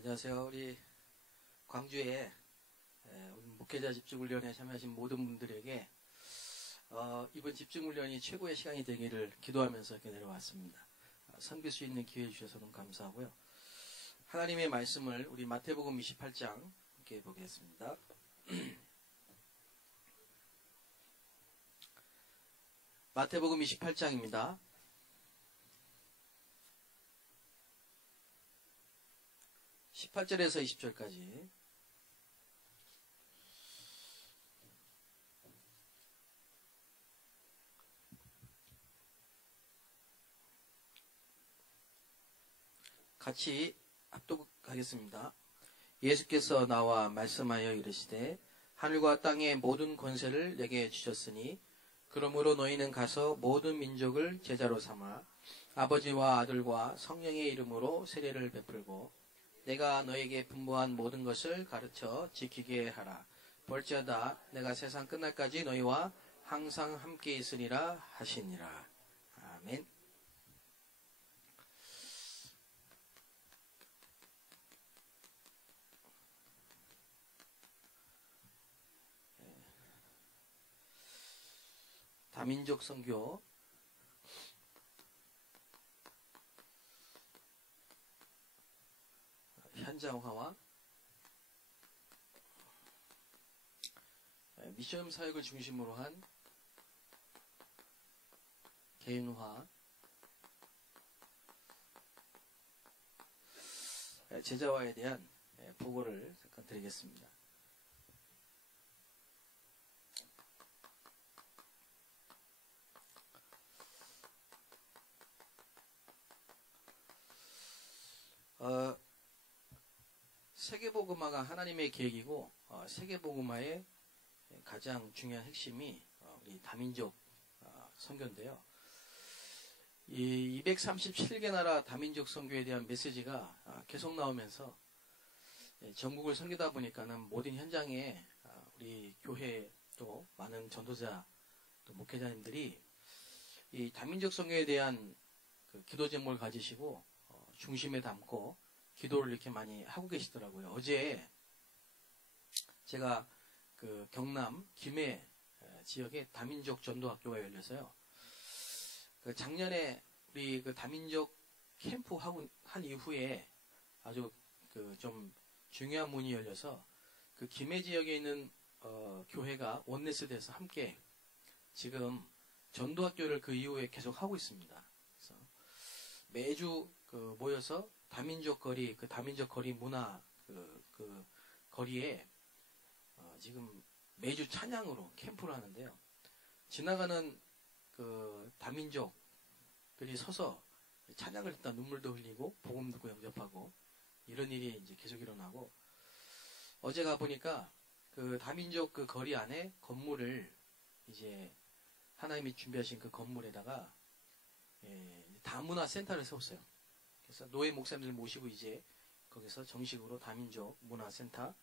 안녕하세요. 우리 광주에 목회자 집중훈련에 참여하신 모든 분들에게 이번 집중훈련이 최고의 시간이 되기를 기도하면서 이렇게 내려왔습니다. 섬길 수 있는 기회 주셔서 너무 감사하고요. 하나님의 말씀을 우리 마태복음 28장 함께 보겠습니다. 마태복음 28장입니다. 18절에서 20절까지. 같이 합독하겠습니다. 예수께서 나와 말씀하여 이르시되 하늘과 땅의 모든 권세를 내게 주셨으니 그러므로 너희는 가서 모든 민족을 제자로 삼아 아버지와 아들과 성령의 이름으로 세례를 베풀고 내가 너에게 분부한 모든 것을 가르쳐 지키게 하라. 볼지어다 내가 세상 끝날까지 너희와 항상 함께 있으리라 하시니라. 아멘. 다민족 선교 현장화와 미션 사역을 중심으로 한 개인화, 제자화에 대한 보고를 잠깐 드리겠습니다. 세계복음화가 하나님의 계획이고 세계복음화의 가장 중요한 핵심이 우리 다민족 선교인데요. 이 237개 나라 다민족 선교에 대한 메시지가 계속 나오면서 전국을 선교다 보니까는 모든 현장에 우리 교회 또 많은 전도자 또 목회자님들이 이 다민족 선교에 대한 그 기도 제목을 가지시고 중심에 담고 기도를 이렇게 많이 하고 계시더라고요. 어제 제가 그 경남 김해 지역에 다민족 전도학교가 열려서요. 그 작년에 우리 그 다민족 캠프 하고 한 이후에 아주 그 좀 중요한 문이 열려서 그 김해 지역에 있는 교회가 원네스 돼서 함께 지금 전도학교를 그 이후에 계속 하고 있습니다. 그래서 매주 그 모여서 다민족 거리, 그 다민족 거리 문화 그 거리에 지금 매주 찬양으로 캠프를 하는데요. 지나가는 그 다민족들이 서서 찬양을 듣다 눈물도 흘리고 복음 듣고 영접하고 이런 일이 이제 계속 일어나고 어제 가보니까 그 다민족 그 거리 안에 건물을 이제 하나님이 준비하신 그 건물에다가 다문화 센터를 세웠어요. 그래서 노예 목사님들 모시고 이제 거기서 정식으로 다민족 문화센터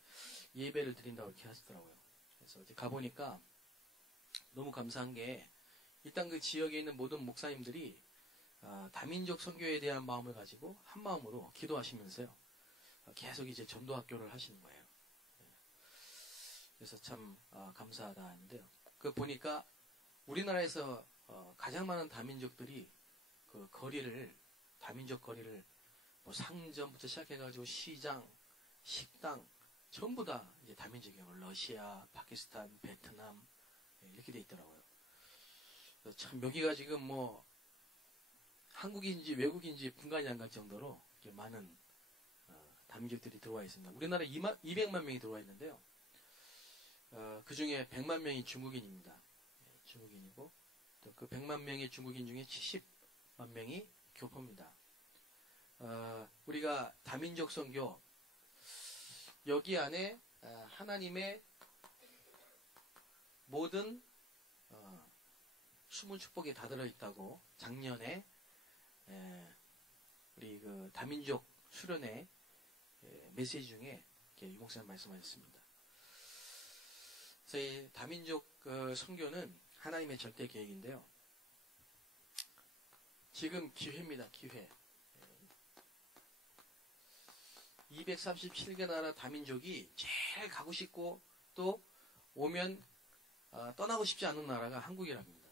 예배를 드린다고 이렇게 하시더라고요. 그래서 이제 가보니까 너무 감사한 게 일단 그 지역에 있는 모든 목사님들이 다민족 선교에 대한 마음을 가지고 한 마음으로 기도하시면서요. 계속 이제 전도학교를 하시는 거예요. 그래서 참 감사하다 하는데요. 그 보니까 우리나라에서 가장 많은 다민족들이 그 거리를 다민족 거리를 뭐 상점부터 시작해가지고 시장, 식당 전부 다 이제 다민족이에요. 러시아, 파키스탄, 베트남 이렇게 돼 있더라고요. 참 여기가 지금 뭐 한국인지 외국인지 분간이 안 갈 정도로 이렇게 많은 다민족들이 들어와 있습니다. 우리나라에 200만 명이 들어와 있는데요. 그 중에 100만 명이 중국인입니다. 중국인이고 또 그 100만 명의 중국인 중에 70만 명이 교포입니다. 우리가 다민족 선교 여기 안에 하나님의 모든 숨은 축복이 다 들어있다고 작년에 우리 그 다민족 수련회 메시지 중에 유 목사님 말씀하셨습니다. 그래서 이 다민족 선교는 하나님의 절대 계획인데요. 지금 기회입니다. 기회. 237개 나라 다민족이 제일 가고 싶고 또 오면 떠나고 싶지 않은 나라가 한국이랍니다.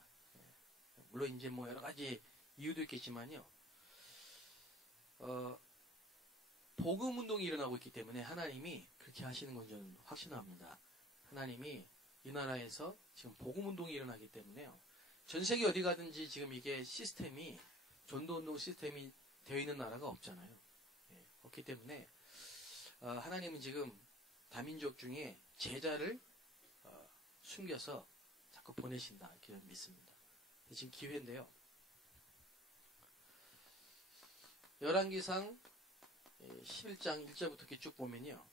물론 이제 뭐 여러 가지 이유도 있겠지만요. 복음 운동이 일어나고 있기 때문에 하나님이 그렇게 하시는 건 저는 확신합니다. 하나님이 이 나라에서 지금 복음 운동이 일어나기 때문에요. 전 세계 어디 가든지 지금 이게 시스템이 전도 운동 시스템이 되어 있는 나라가 없잖아요. 없기 때문에 하나님은 지금 다민족 중에 제자를 숨겨서 자꾸 보내신다 이렇게 믿습니다. 지금 기회인데요. 열왕기상 11장 1절부터 이렇게 쭉 보면요.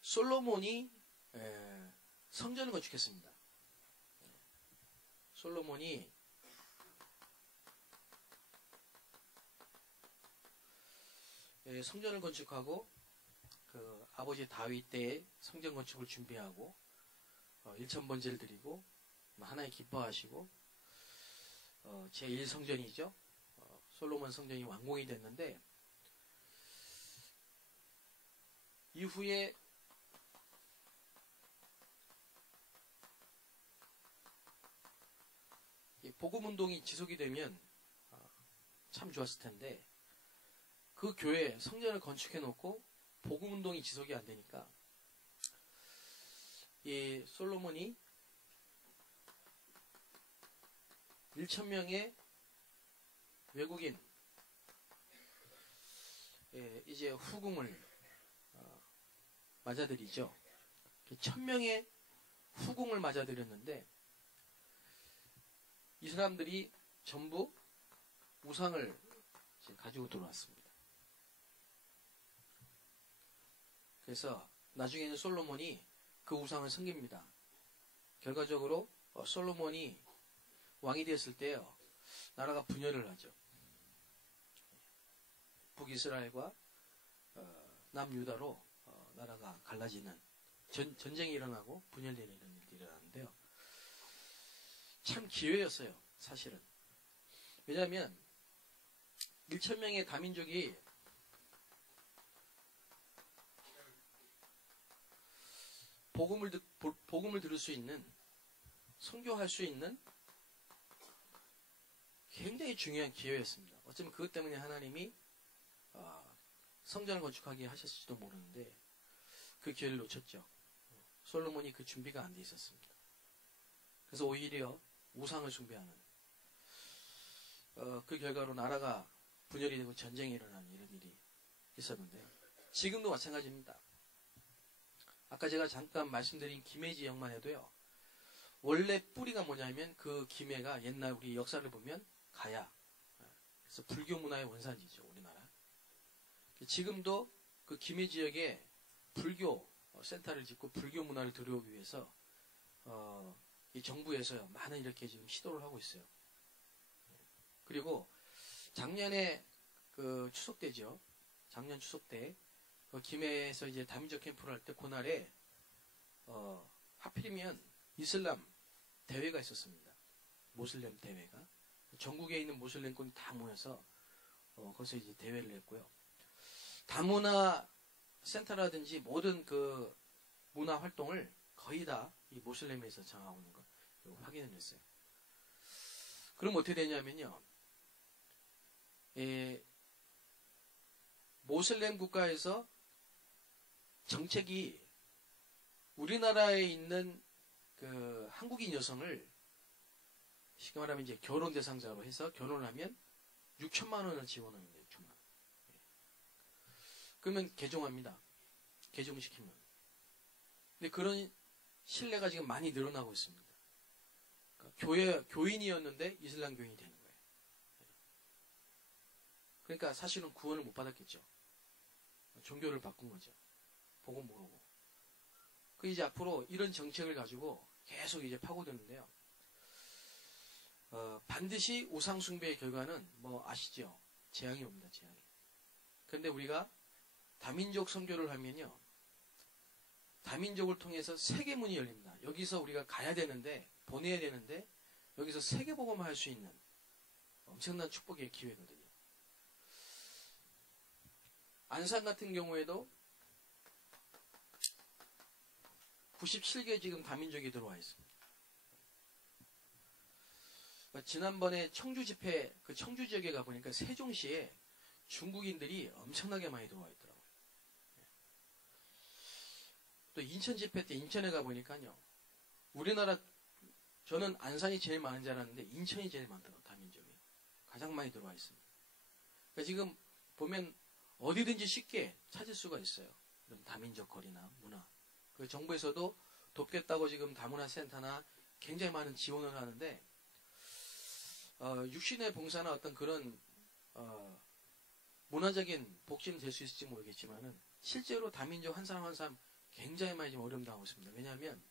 솔로몬이 성전을 건축했습니다. 솔로몬이 성전을 건축하고 그 아버지 다윗 때에 성전 건축을 준비하고 일천번제를 드리고 하나님 기뻐하시고 제1성전이죠. 솔로몬 성전이 완공이 됐는데 이후에 복음운동이 지속이 되면 참 좋았을 텐데 그 교회 성전을 건축해 놓고 복음운동이 지속이 안 되니까 이 솔로몬이 1,000명의 외국인 이제 후궁을 맞아들이죠. 1,000명의 후궁을 맞아들였는데 이 사람들이 전부 우상을 가지고 들어왔습니다. 그래서 나중에는 솔로몬이 그 우상을 섬깁니다. 결과적으로 솔로몬이 왕이 되었을 때요. 나라가 분열을 하죠. 북이스라엘과 남유다로 나라가 갈라지는 전쟁이 일어나고 분열되는 이런 일이 일어나는데요. 참 기회였어요. 사실은. 왜냐하면 1,000명의 다민족이 복음을 들을 수 있는 선교할 수 있는 굉장히 중요한 기회였습니다. 어쩌면 그것 때문에 하나님이 성전을 건축하게 하셨을지도 모르는데 그 기회를 놓쳤죠. 솔로몬이 그 준비가 안 돼 있었습니다. 그래서 오히려 우상을 숭배하는 그 결과로 나라가 분열이 되고 전쟁이 일어나는 이런 일이 있었는데 지금도 마찬가지입니다. 아까 제가 잠깐 말씀드린 김해 지역만 해도요. 원래 뿌리가 뭐냐면 그 김해가 옛날 우리 역사를 보면 가야. 그래서 불교 문화의 원산지죠. 우리나라. 지금도 그 김해 지역에 불교 센터를 짓고 불교 문화를 들여오기 위해서 이 정부에서요. 많은 이렇게 지금 시도를 하고 있어요. 그리고 작년에 그 추석 때죠. 작년 추석 때 김해에서 이제 다민족 캠프를 할 때 그날에 하필이면 이슬람 대회가 있었습니다. 모슬렘 대회가 전국에 있는 모슬렘권이 다 모여서 거기서 이제 대회를 했고요. 다문화 센터라든지 모든 그 문화 활동을 거의 다 이 모슬렘에서 정하고 있는 거 확인을 했어요. 그럼 어떻게 되냐면요. 모슬렘 국가에서 정책이 우리나라에 있는 그 한국인 여성을 쉽게 말하면 이제 결혼 대상자로 해서 결혼을 하면 6천만 원을 지원합니다. 6천만 원. 그러면 개종합니다. 개종시키면. 근데 그런 신뢰가 지금 많이 늘어나고 있습니다. 그러니까 교인이었는데 이슬람 교인이 되는 거예요. 그러니까 사실은 구원을 못 받았겠죠. 종교를 바꾼 거죠. 보고 모르고. 그 이제 앞으로 이런 정책을 가지고 계속 이제 파고드는데요. 반드시 우상숭배의 결과는 뭐 아시죠? 재앙이 옵니다. 재앙이. 그런데 우리가 다민족 선교를 하면요. 다민족을 통해서 세계문이 열립니다. 여기서 우리가 가야 되는데 보내야 되는데 여기서 세계복음을 할 수 있는 엄청난 축복의 기회거든요. 안산 같은 경우에도 97개 지금 다민족이 들어와 있습니다. 지난번에 청주 집회, 그 청주 지역에 가보니까 세종시에 중국인들이 엄청나게 많이 들어와 있더라고요. 또 인천 집회 때 인천에 가보니까요. 우리나라, 저는 안산이 제일 많은 줄 알았는데 인천이 제일 많더라고요. 다민족이. 가장 많이 들어와 있습니다. 그러니까 지금 보면 어디든지 쉽게 찾을 수가 있어요. 이런 다민족 거리나 문화. 그 정부에서도 돕겠다고 지금 다문화센터나 굉장히 많은 지원을 하는데, 육신의 봉사나 어떤 그런, 문화적인 복지는 될 수 있을지 모르겠지만은, 실제로 다민족 한 사람 한 사람 굉장히 많이 지금 어려움 당하고 있습니다. 왜냐하면,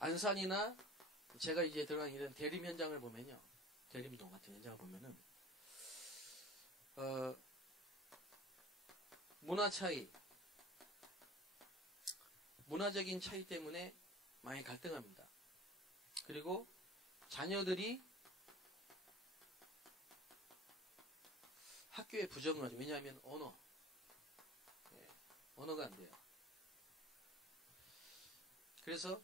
안산이나 제가 이제 들어간 이런 대림 현장을 보면요. 대림동 같은 현장을 보면은, 문화 차이, 문화적인 차이 때문에 많이 갈등합니다. 그리고 자녀들이 학교에 부정을 하죠. 왜냐하면 언어가 안 돼요. 그래서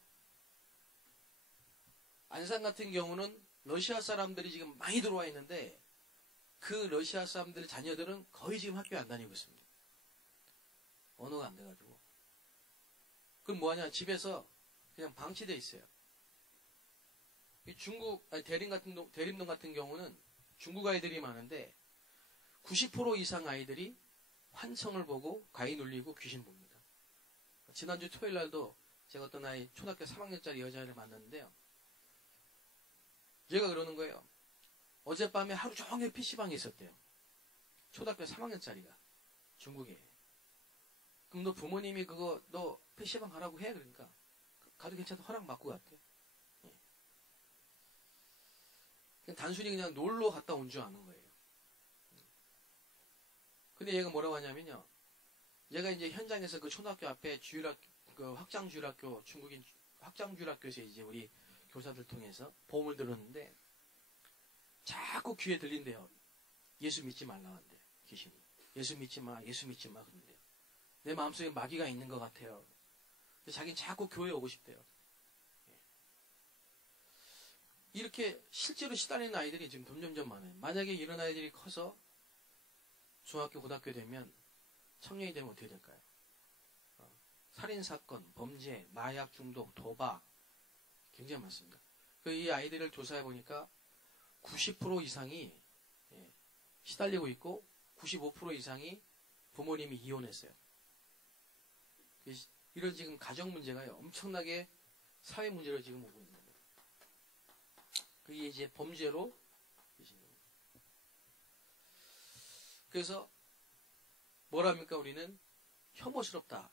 안산 같은 경우는 러시아 사람들이 지금 많이 들어와 있는데 그 러시아 사람들 자녀들은 거의 지금 학교에 안 다니고 있습니다. 언어가 안 돼가지고. 그럼 뭐하냐? 집에서 그냥 방치돼 있어요. 대림동 같은 경우는 중국 아이들이 많은데 90% 이상 아이들이 환청을 보고 가위 눌리고 귀신 봅니다. 지난주 토요일 날도 제가 어떤 아이 초등학교 3학년짜리 여자아이를 만났는데요. 얘가 그러는 거예요. 어젯밤에 하루 종일 PC방에 있었대요. 초등학교 3학년짜리가 중국에. 그럼 너 부모님이 너 PC방 가라고 해? 그러니까 가도 괜찮다 허락 받고 갔대. 단순히 그냥 놀러 갔다 온 줄 아는 거예요. 근데 얘가 뭐라고 하냐면요. 얘가 이제 현장에서 그 초등학교 앞에 그 확장주일학교, 중국인 확장주일학교에서 이제 우리 교사들 통해서 보험을 들었는데 자꾸 귀에 들린대요. 예수 믿지 말라 한대. 귀신이. 예수 믿지 마, 예수 믿지 마. 그런데요. 내 마음속에 마귀가 있는 것 같아요. 근데 자기는 자꾸 교회에 오고 싶대요. 이렇게 실제로 시달리는 아이들이 지금 점점점 많아요. 만약에 이런 아이들이 커서 중학교, 고등학교 되면 청년이 되면 어떻게 될까요? 살인사건, 범죄, 마약 중독, 도박 굉장히 많습니다. 이 아이들을 조사해 보니까 90% 이상이 시달리고 있고 95% 이상이 부모님이 이혼했어요. 이런 지금 가정 문제가요. 엄청나게 사회 문제로 지금 오고 있는 거예요. 그게 이제 범죄로 그래서 뭐랍니까? 우리는 혐오스럽다.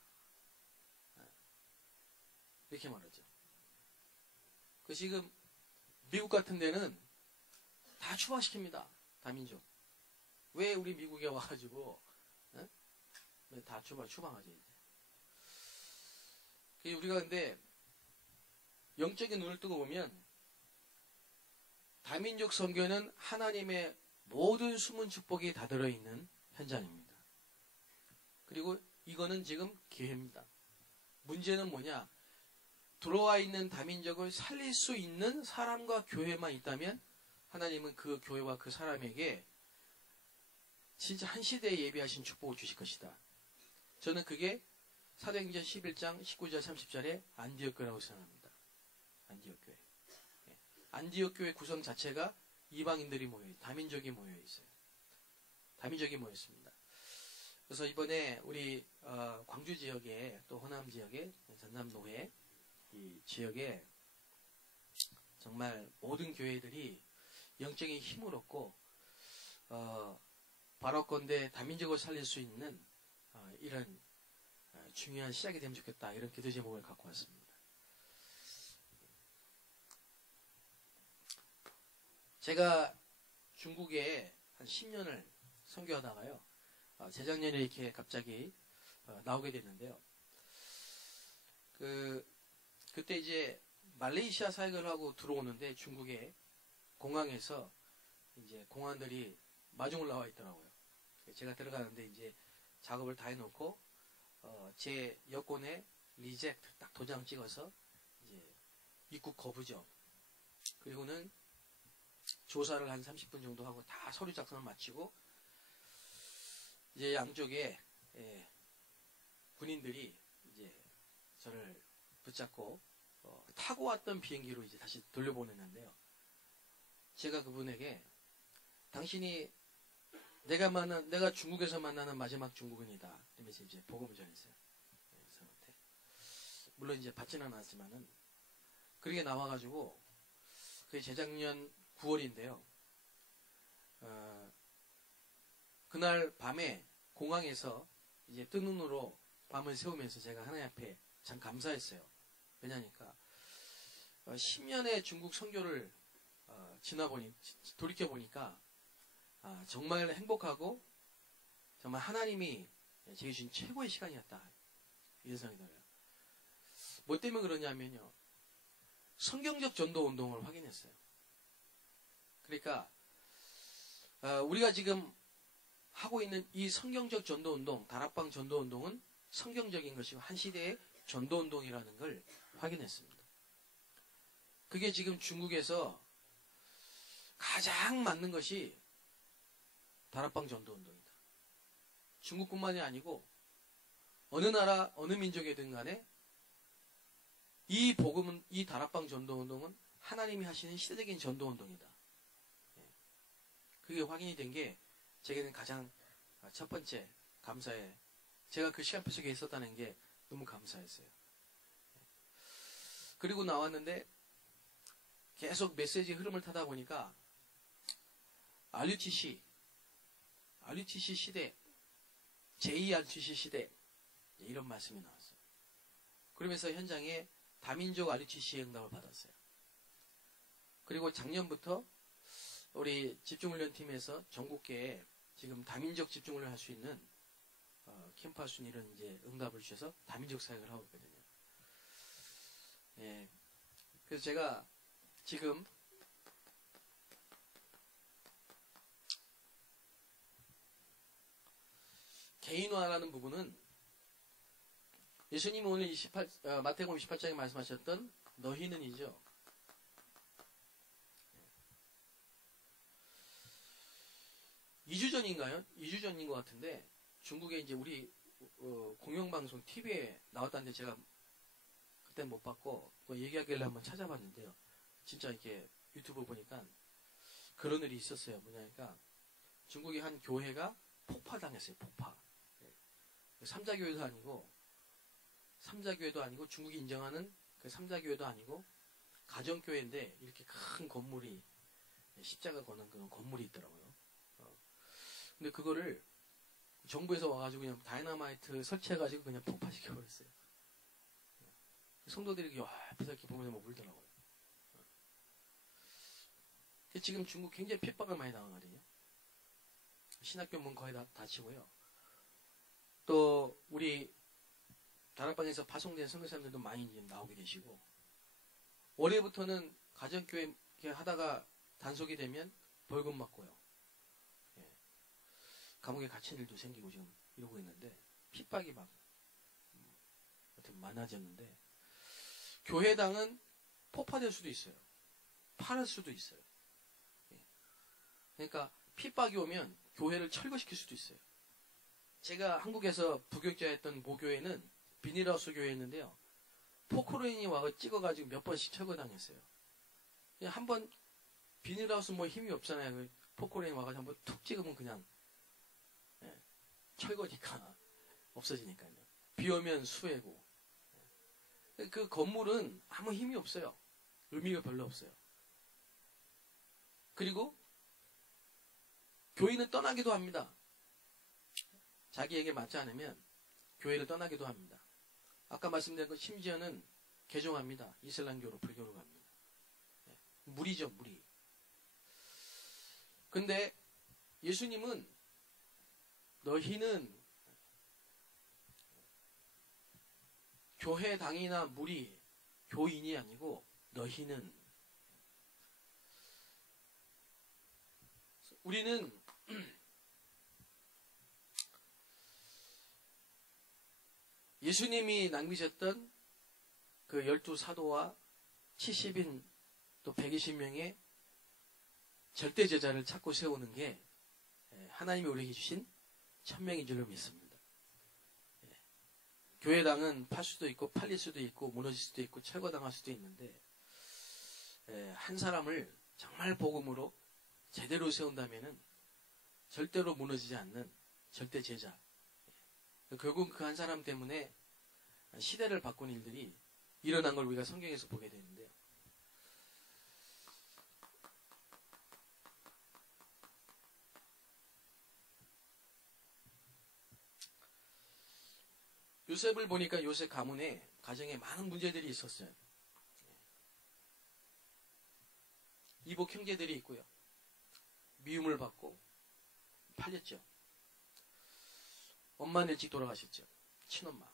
이렇게 말하죠. 그 지금 미국 같은 데는 다 추방시킵니다. 다민족. 왜 우리 미국에 와가지고 다 추방하지 이제. 우리가 근데 영적인 눈을 뜨고 보면 다민족 선교는 하나님의 모든 숨은 축복이 다 들어있는 현장입니다. 그리고 이거는 지금 기회입니다. 문제는 뭐냐? 들어와 있는 다민족을 살릴 수 있는 사람과 교회만 있다면 하나님은 그 교회와 그 사람에게 진짜 한 시대에 예비하신 축복을 주실 것이다. 저는 그게 사도행전 11장 19절 30절에 안디옥 교회라고 생각합니다. 안디옥 교회. 안디옥 교회 구성 자체가 이방인들이 모여있어요. 다민족이 모여있어요. 다민족이 모였습니다. 그래서 이번에 우리 광주 지역에 또 호남 지역에 전남노회 이 지역에 정말 모든 교회들이 영적인 힘을 얻고 바라건대 다민족을 살릴 수 있는 이런 중요한 시작이 되면 좋겠다. 이런 기도 제목을 갖고 왔습니다. 제가 중국에 한 10년을 선교하다가요. 재작년에 이렇게 갑자기 나오게 됐는데요. 그때 이제 말레이시아 사역을 하고 들어오는데 중국에 공항에서 이제 공안들이 마중을 나와 있더라고요. 제가 들어가는데 이제 작업을 다 해놓고 제 여권에 리젝트 딱 도장 찍어서 이제 입국 거부죠. 그리고는 조사를 한 30분 정도 하고 다 서류 작성을 마치고 이제 양쪽에 군인들이 이제 저를 붙잡고 타고 왔던 비행기로 이제 다시 돌려보냈는데요. 제가 그분에게 당신이 내가 중국에서 만나는 마지막 중국인이다. 이러면서 이제 복음을 전했어요. 사람한테. 물론 이제 받지는 않았지만은 그렇게 나와가지고 그게 재작년 9월인데요. 그날 밤에 공항에서 이제 뜬 눈으로 밤을 새우면서 제가 하나님 앞에 참 감사했어요. 왜냐니까 10년의 중국 선교를 돌이켜보니까 정말 행복하고 정말 하나님이 제게 주신 최고의 시간이었다. 이런 생각이 들어요. 뭐 때문에 그러냐면요. 성경적 전도 운동을 확인했어요. 그러니까 우리가 지금 하고 있는 이 성경적 전도 운동, 다락방 전도 운동은 성경적인 것이고 한 시대의 전도 운동이라는 걸 확인했습니다. 그게 지금 중국에서 가장 맞는 것이 다락방 전도 운동이다. 중국뿐만이 아니고 어느 나라, 어느 민족이든 간에 이 복음은, 이 다락방 전도 운동은 하나님이 하시는 시대적인 전도 운동이다. 그게 확인이 된 게 제게는 가장 첫 번째 감사해. 제가 그 시간표 속에 있었다는 게 너무 감사했어요. 그리고 나왔는데 계속 메시지 흐름을 타다 보니까 RUTC 시대, 제2RUTC 시대 이런 말씀이 나왔어요. 그러면서 현장에 다민족 RUTC 응답을 받았어요. 그리고 작년부터 우리 집중훈련팀에서 전국계에 지금 다민족 집중훈련을 할 수 있는 캠프 할 수 있는 이런 이제 응답을 주셔서 다민족 사역을 하고 있거든요. 예. 그래서 제가 지금 개인화라는 부분은 예수님이 오늘 마태복음 28장에 말씀하셨던 너희는이죠. 2주 전인가요? 2주 전인 것 같은데 중국에 이제 우리 공영방송 TV에 나왔다는데 제가 그때 못 봤고 얘기하길래 한번 찾아봤는데요. 진짜 이렇게 유튜브 보니까 그런 일이 있었어요. 뭐냐니까 중국의 한 교회가 폭파당했어요. 폭파. 삼자교회도 아니고 중국이 인정하는 그 삼자교회도 아니고 가정교회인데 이렇게 큰 건물이 십자가 거는 그런 건물이 있더라고요. 근데 그거를 정부에서 와가지고 그냥 다이너마이트 설치해가지고 그냥 폭파시켜버렸어요. 성도들이 옆에서 이렇게 보면서 뭐 울더라고요. 지금 중국 굉장히 핍박을 많이 당하거든요. 신학교 문 거의 다 닫히고요. 또 우리 다락방에서 파송된 선교사님들도 많이 이제 나오게 되시고 올해부터는 가정교회 하다가 단속이 되면 벌금 맞고요. 감옥에 갇힌 일도 생기고 지금 이러고 있는데 핍박이 막 많아졌는데 교회당은 폭파될 수도 있어요. 팔을 수도 있어요. 그러니까 핍박이 오면 교회를 철거시킬 수도 있어요. 제가 한국에서 부교육자였던 모교회는 비닐하우스 교회였는데요. 포크레인이 와서 찍어가지고 몇 번씩 철거당했어요. 그냥 한번 비닐하우스 뭐 힘이 없잖아요. 포크레인 와가지고 한번 툭 찍으면 그냥 철거니까 없어지니까요. 비 오면 수해고. 그 건물은 아무 힘이 없어요. 의미가 별로 없어요. 그리고 교인은 떠나기도 합니다. 자기에게 맞지 않으면 교회를 떠나기도 합니다. 아까 말씀드린 것 심지어는 개종합니다. 이슬람교로 불교로 갑니다. 무리죠, 무리. 근데 예수님은 너희는 교회당이나 무리, 교인이 아니고 너희는 우리는 예수님이 남기셨던 그 12사도와 70인 또 120명의 절대 제자를 찾고 세우는 게 하나님이 우리에게 주신 천명인 줄로 믿습니다. 교회당은 팔 수도 있고 팔릴 수도 있고 무너질 수도 있고 철거당할 수도 있는데 한 사람을 정말 복음으로 제대로 세운다면은 절대로 무너지지 않는 절대 제자. 결국 그 한 사람 때문에 시대를 바꾼 일들이 일어난 걸 우리가 성경에서 보게 되는데요. 요셉을 보니까 요셉 가문에 가정에 많은 문제들이 있었어요. 이복 형제들이 있고요. 미움을 받고 팔렸죠. 엄마는 일찍 돌아가셨죠. 친엄마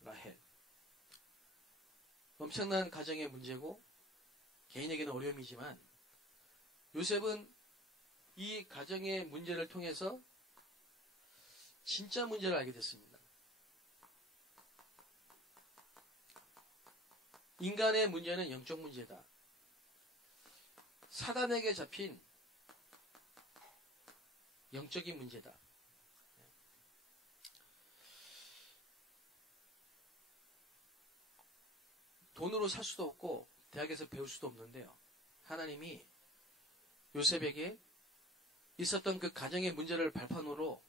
라헬. 엄청난 가정의 문제고 개인에게는 어려움이지만 요셉은 이 가정의 문제를 통해서 진짜 문제를 알게 됐습니다. 인간의 문제는 영적 문제다. 사단에게 잡힌 영적인 문제다. 돈으로 살 수도 없고 대학에서 배울 수도 없는데요. 하나님이 요셉에게 있었던 그 가정의 문제를 발판으로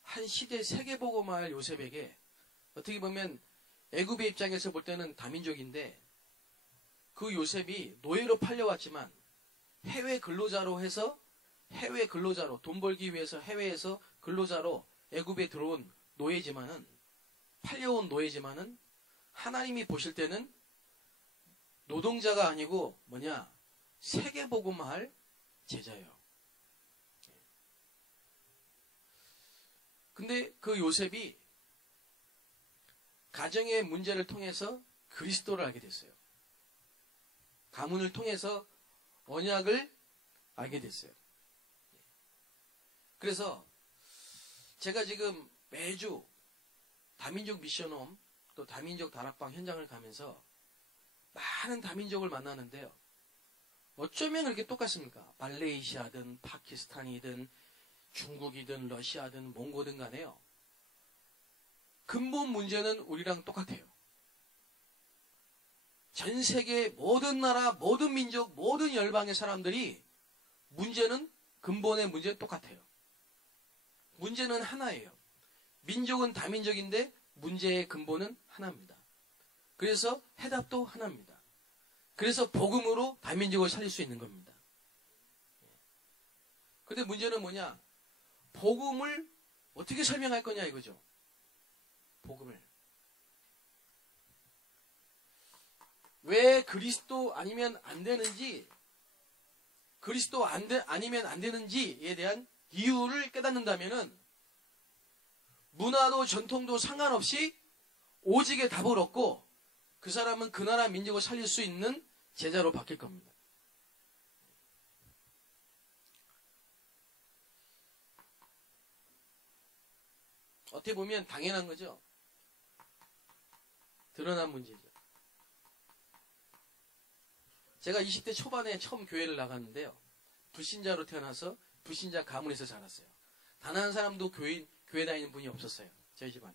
한 시대 세계복음화할 요셉에게 어떻게 보면 애굽의 입장에서 볼 때는 다민족인데 그 요셉이 노예로 팔려왔지만 해외 근로자로 해서 해외 근로자로 돈 벌기 위해서 해외에서 근로자로 애굽에 들어온 노예지만은 팔려온 노예지만은 하나님이 보실 때는 노동자가 아니고 뭐냐 세계복음화할 제자예요. 근데 그 요셉이 가정의 문제를 통해서 그리스도를 알게 됐어요. 가문을 통해서 언약을 알게 됐어요. 그래서 제가 지금 매주 다민족 미션홈 또 다민족 다락방 현장을 가면서 많은 다민족을 만나는데요. 어쩌면 그렇게 똑같습니까? 말레이시아든 파키스탄이든 중국이든 러시아든 몽고든 간에요. 근본 문제는 우리랑 똑같아요. 전 세계 모든 나라, 모든 민족, 모든 열방의 사람들이 문제는 근본의 문제는 똑같아요. 문제는 하나예요. 민족은 다민족인데 문제의 근본은 하나입니다. 그래서 해답도 하나입니다. 그래서 복음으로 다민족을 살릴 수 있는 겁니다. 그런데 문제는 뭐냐? 복음을 어떻게 설명할 거냐 이거죠. 복음을. 왜 그리스도 아니면 안 되는지, 그리스도 아니면 안 되는지에 대한 이유를 깨닫는다면은 문화도 전통도 상관없이 오직의 답을 얻고 그 사람은 그 나라 민족을 살릴 수 있는 제자로 바뀔 겁니다. 어떻게 보면 당연한 거죠. 드러난 문제죠. 제가 20대 초반에 처음 교회를 나갔는데요. 불신자로 태어나서 불신자 가문에서 자랐어요. 단 한 사람도 교회 다니는 분이 없었어요. 저희 집안에.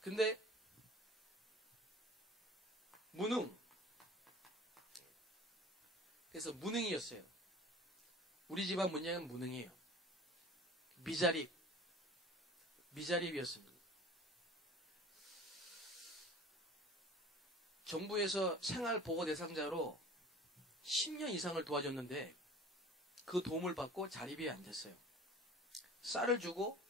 근데 무능. 그래서 무능이었어요. 우리 집안 문제는 무능이에요. 미자립이었습니다. 정부에서 생활보호 대상자로 10년 이상을 도와줬는데 그 도움을 받고 자립이 안 됐어요. 쌀을 주고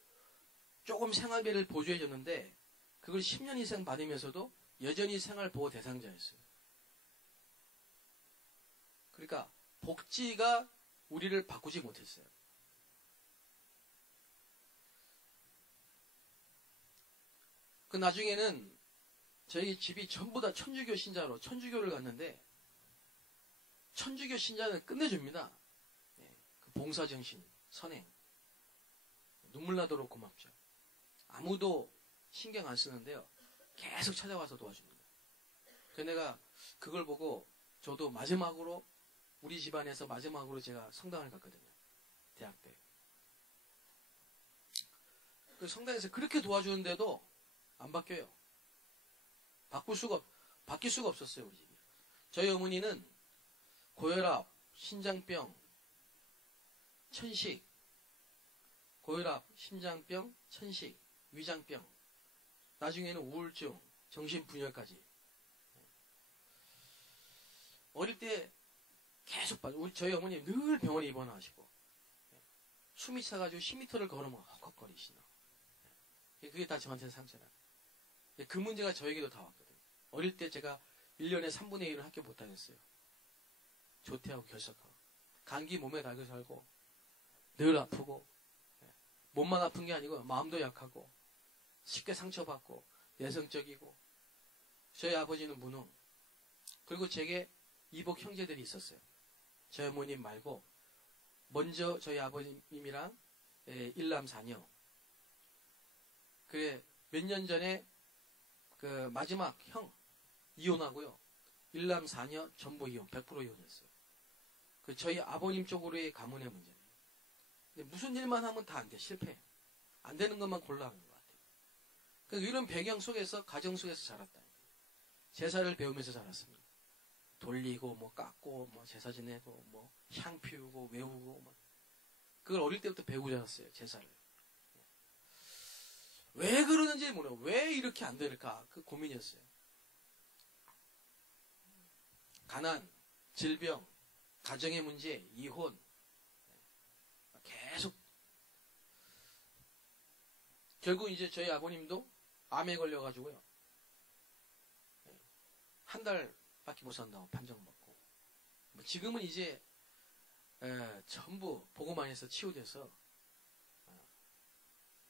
조금 생활비를 보조해줬는데 그걸 10년 이상 받으면서도 여전히 생활보호 대상자였어요. 그러니까 복지가 우리를 바꾸지 못했어요. 그 나중에는 저희 집이 전부 다 천주교 신자로 천주교를 갔는데 천주교 신자는 끝내줍니다. 그 봉사정신, 선행. 눈물 나도록 고맙죠. 아무도 신경 안 쓰는데요. 계속 찾아와서 도와줍니다. 그래서 내가 그걸 보고 저도 마지막으로 우리 집안에서 마지막으로 제가 성당을 갔거든요. 대학 때. 그 성당에서 그렇게 도와주는데도 안 바뀌어요. 바뀔 수가 없었어요, 우리 집이. 저희 어머니는 고혈압, 신장병, 천식, 고혈압, 심장병, 천식, 위장병, 나중에는 우울증, 정신분열까지. 어릴 때 계속 저희 어머니 늘 병원에 입원하시고 숨이 차가지고 10m를 걸으면 헉헉거리시나. 그게 다 저한테는 상처라. 그 문제가 저에게도 다 왔거든요. 어릴 때 제가 1년에 3분의 1을 학교 못 다녔어요. 조퇴하고 결석하고. 감기 몸에 달고 살고 늘 아프고 몸만 아픈 게 아니고 마음도 약하고 쉽게 상처받고 내성적이고 저희 아버지는 무능. 그리고 제게 이복 형제들이 있었어요. 저희 어머님 말고 먼저 저희 아버님이랑 일남 사녀. 그래 몇 년 전에 그 마지막 형 이혼하고요. 일남 사녀 전부 이혼, 100% 이혼했어요. 그 저희 아버님 쪽으로의 가문의 문제예요. 근데 무슨 일만 하면 다 안 돼, 실패. 안 되는 것만 골라하는 것 같아요. 그 이런 배경 속에서 가정 속에서 자랐다. 제사를 배우면서 자랐습니다. 돌리고 뭐 깎고 뭐 제사 지내고 뭐 향 피우고 외우고 뭐 그걸 어릴 때부터 배우고 자랐어요. 제사를. 왜 그러는지 모르고 왜 이렇게 안 될까 그 고민이었어요. 가난, 질병, 가정의 문제, 이혼 계속 결국 이제 저희 아버님도 암에 걸려가지고요. 한 달밖에 못 산다고 판정받고 지금은 이제 전부 복음 안에서 치유돼서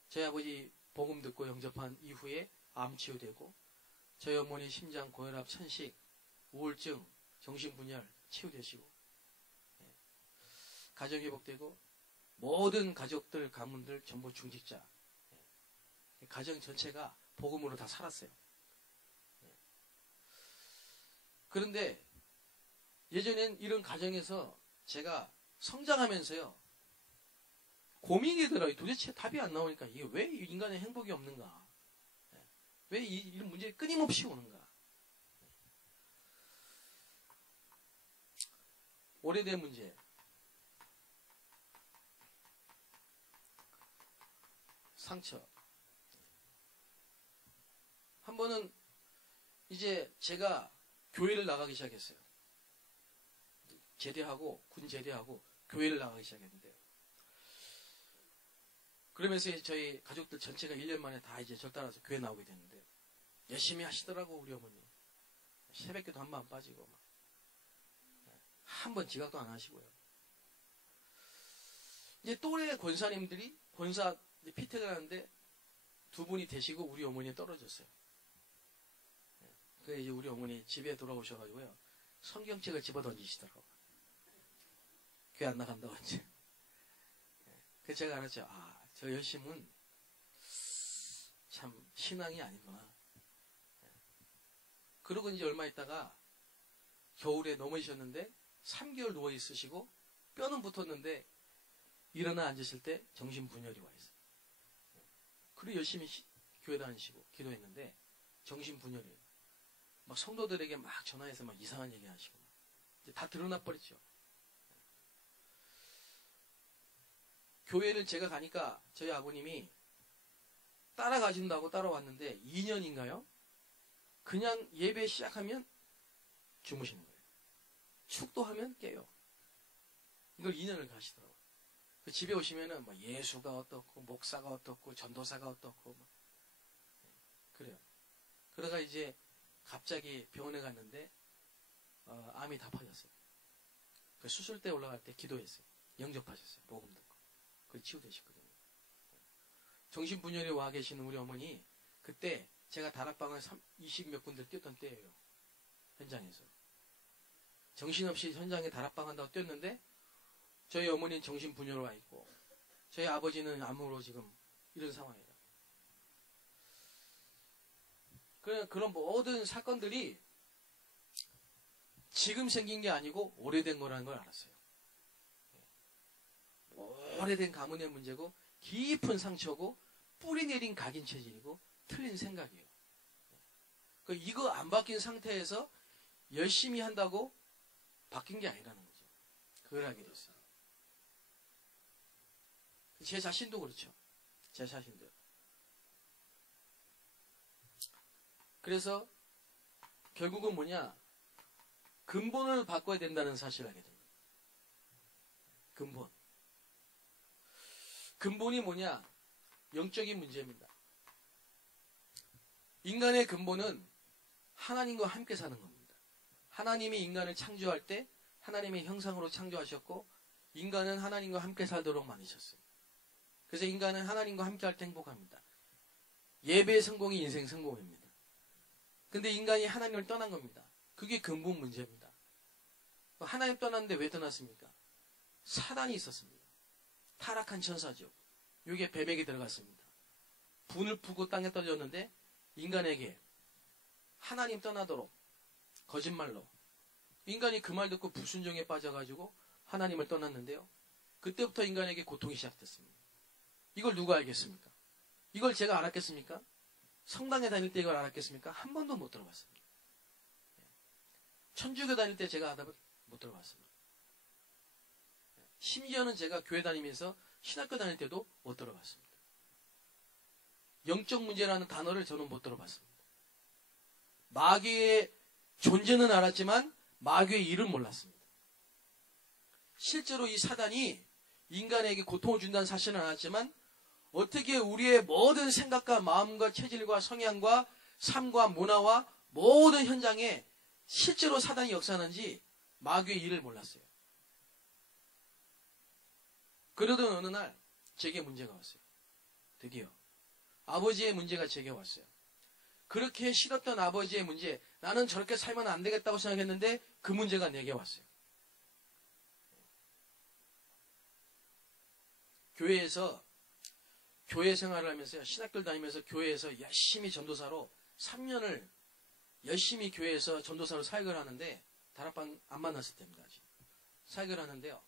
저희 아버지 복음 듣고 영접한 이후에 암 치유되고 저희 어머니 심장, 고혈압, 천식, 우울증, 정신분열 치유되시고 가정 회복되고 모든 가족들, 가문들 전부 중직자 가정 전체가 복음으로 다 살았어요. 그런데 예전엔 이런 가정에서 제가 성장하면서요 고민이 들어요. 도대체 답이 안 나오니까 이게 왜 인간의 행복이 없는가? 왜 이런 문제가 끊임없이 오는가? 오래된 문제. 상처. 한 번은 이제 제가 교회를 나가기 시작했어요. 제대하고 군 제대하고 교회를 나가기 시작했는데 그러면서 저희 가족들 전체가 1년 만에 다 이제 절 따라서 교회 나오게 됐는데 열심히 하시더라고 우리 어머니. 새벽기도 한 번 안 빠지고 한 번 지각도 안 하시고요. 이제 또래 권사님들이 권사 피택을 하는데 두 분이 되시고 우리 어머니에 떨어졌어요. 그래서 이제 우리 어머니 집에 돌아오셔가지고요 성경책을 집어 던지시더라고요. 교회 안 나간다고 이제. 그래서 제가 알았죠. 저 열심은 참 신앙이 아니구나. 그러고 이제 얼마 있다가 겨울에 넘어지셨는데 3개월 누워 있으시고 뼈는 붙었는데 일어나 앉으실 때 정신분열이 와 있어요. 그리고 열심히 교회 다니시고 기도했는데 정신분열이에요. 막 성도들에게 막 전화해서 막 이상한 얘기 하시고 이제 다 드러나 버렸죠. 교회를 제가 가니까 저희 아버님이 따라가신다고 따라왔는데 2년인가요? 그냥 예배 시작하면 주무시는 거예요. 축도하면 깨요. 이걸 2년을 가시더라고요. 그 집에 오시면은 뭐 예수가 어떻고 목사가 어떻고 전도사가 어떻고 그래요. 그러다가 이제 갑자기 병원에 갔는데 암이 다 퍼졌어요. 그 수술대 올라갈 때 기도했어요. 영접하셨어요. 복음 듣고. 그 치유되셨거든요. 정신분열이 와 계시는 우리 어머니 그때 제가 다락방을 20몇 군데 뛰었던 때예요. 현장에서. 정신없이 현장에 다락방 한다고 뛰었는데 저희 어머니는 정신분열 와 있고 저희 아버지는 암으로 지금 이런 상황이에요. 그런 모든 사건들이 지금 생긴 게 아니고 오래된 거라는 걸 알았어요. 오래된 가문의 문제고 깊은 상처고 뿌리 내린 각인 체질이고 틀린 생각이에요. 이거 안 바뀐 상태에서 열심히 한다고 바뀐 게 아니라는 거죠. 그걸 알게 됐어요. 제 자신도 그렇죠. 제 자신도. 그래서 결국은 뭐냐? 근본을 바꿔야 된다는 사실을 알게 됩니다. 근본. 근본이 뭐냐? 영적인 문제입니다. 인간의 근본은 하나님과 함께 사는 겁니다. 하나님이 인간을 창조할 때 하나님의 형상으로 창조하셨고 인간은 하나님과 함께 살도록 만드셨어요. 그래서 인간은 하나님과 함께 할 때 행복합니다. 예배 성공이 인생 성공입니다. 근데 인간이 하나님을 떠난 겁니다. 그게 근본 문제입니다. 하나님 떠났는데 왜 떠났습니까? 사단이 있었습니다. 타락한 천사죠. 이게 뱀에게 들어갔습니다. 분을 푸고 땅에 떨어졌는데 인간에게 하나님 떠나도록 거짓말로 인간이 그 말 듣고 불순종에 빠져가지고 하나님을 떠났는데요. 그때부터 인간에게 고통이 시작됐습니다. 이걸 누가 알겠습니까? 이걸 제가 알았겠습니까? 성당에 다닐 때 이걸 알았겠습니까? 한 번도 못 들어봤습니다. 천주교 다닐 때 제가 못 들어봤습니다. 심지어는 제가 교회 다니면서 신학교 다닐 때도 못 들어봤습니다. 영적 문제라는 단어를 저는 못 들어봤습니다. 마귀의 존재는 알았지만 마귀의 일은 몰랐습니다. 실제로 이 사단이 인간에게 고통을 준다는 사실은 알았지만 어떻게 우리의 모든 생각과 마음과 체질과 성향과 삶과 문화와 모든 현장에 실제로 사단이 역사하는지 마귀의 일을 몰랐어요. 그러던 어느 날 제게 문제가 왔어요. 드디어 아버지의 문제가 제게 왔어요. 그렇게 싫었던 아버지의 문제, 나는 저렇게 살면 안 되겠다고 생각했는데 그 문제가 내게 왔어요. 교회에서 교회 생활을 하면서요. 신학교를 다니면서 교회에서 열심히 전도사로 3년을 열심히 교회에서 전도사로 사역을 하는데 다락방 안 만났을 때입니다. 아직. 사역을 하는데요.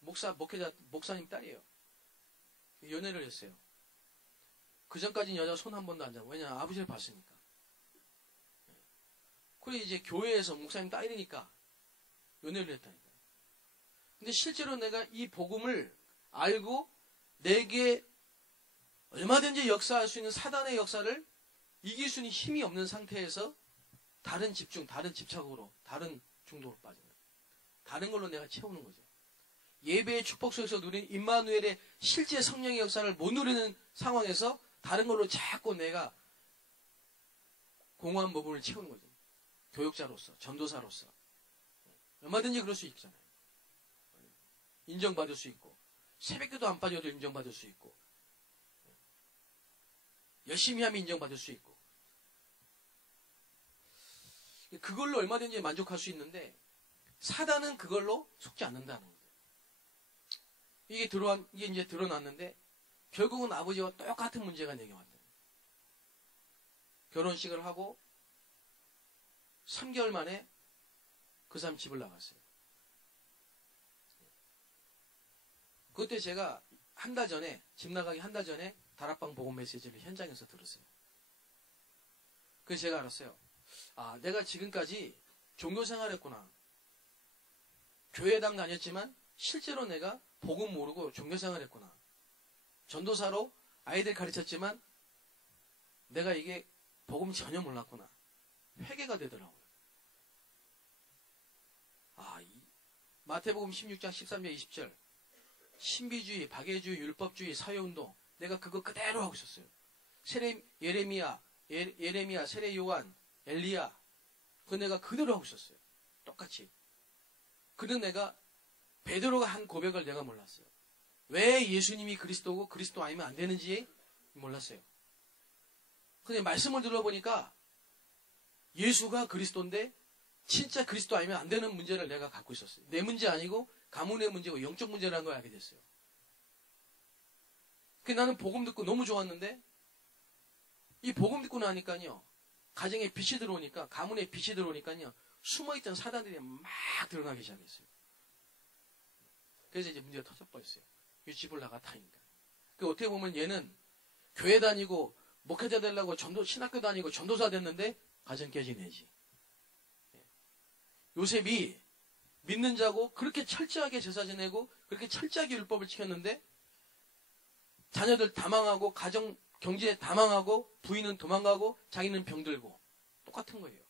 목사님 딸이에요. 연애를 했어요. 그 전까지는 여자 손 한 번도 안 잡고. 왜냐면 아버지를 봤으니까. 그래 이제 교회에서 목사님 딸이니까 연애를 했다니까요. 근데 실제로 내가 이 복음을 알고 내게 얼마든지 역사할 수 있는 사단의 역사를 이길 수 있는 힘이 없는 상태에서 다른 집중, 다른 집착으로, 다른 중독으로 빠진 거예요. 다른 걸로 내가 채우는 거죠. 예배의 축복 속에서 누린 임마누엘의 실제 성령의 역사를 못 누리는 상황에서 다른 걸로 자꾸 내가 공허한 부분을 채우는 거죠. 교육자로서, 전도사로서. 얼마든지 그럴 수 있잖아요. 인정받을 수 있고, 새벽기도 안 빠져도 인정받을 수 있고, 열심히 하면 인정받을 수 있고, 그걸로 얼마든지 만족할 수 있는데, 사단은 그걸로 속지 않는다는 거예요. 이게 이제 드러났는데, 결국은 아버지와 똑같은 문제가 내게 왔대요. 결혼식을 하고, 3개월 만에 그 사람 집을 나갔어요. 그때 제가 한 달 전에, 집 나가기 한 달 전에 다락방 복음 메시지를 현장에서 들었어요. 그래서 제가 알았어요. 아, 내가 지금까지 종교 생활했구나. 교회당 다녔지만 실제로 내가 복음 모르고 종교 생활했구나. 전도사로 아이들 가르쳤지만 내가 이게 복음 전혀 몰랐구나. 회개가 되더라고요. 아, 마태복음 16장 13절 20절 신비주의, 박애주의, 율법주의, 사회운동 내가 그거 그대로 하고 있었어요. 예레미야, 세례 요한, 엘리야 그거 내가 그대로 하고 있었어요. 똑같이. 그는 내가 베드로가 한 고백을 내가 몰랐어요. 왜 예수님이 그리스도고 그리스도 아니면 안 되는지 몰랐어요. 근데 말씀을 들어보니까 예수가 그리스도인데 진짜 그리스도 아니면 안 되는 문제를 내가 갖고 있었어요. 내 문제 아니고 가문의 문제고 영적 문제라는 걸 알게 됐어요. 나는 복음 듣고 너무 좋았는데 이 복음 듣고 나니까요. 가정에 빛이 들어오니까, 가문에 빛이 들어오니까요. 숨어있던 사단들이 막 드러나기 시작했어요. 그래서 이제 문제가 터져버렸어요. 이 집을 나갔다니까. 그 어떻게 보면 얘는 교회 다니고 목회자 되려고 신학교 다니고 전도사 됐는데 가정 깨진 애지. 요셉이 믿는 자고 그렇게 철저하게 제사 지내고 그렇게 철저하게 율법을 지켰는데 자녀들 다 망하고 가정 경제 다 망하고 부인은 도망가고 자기는 병들고 똑같은 거예요.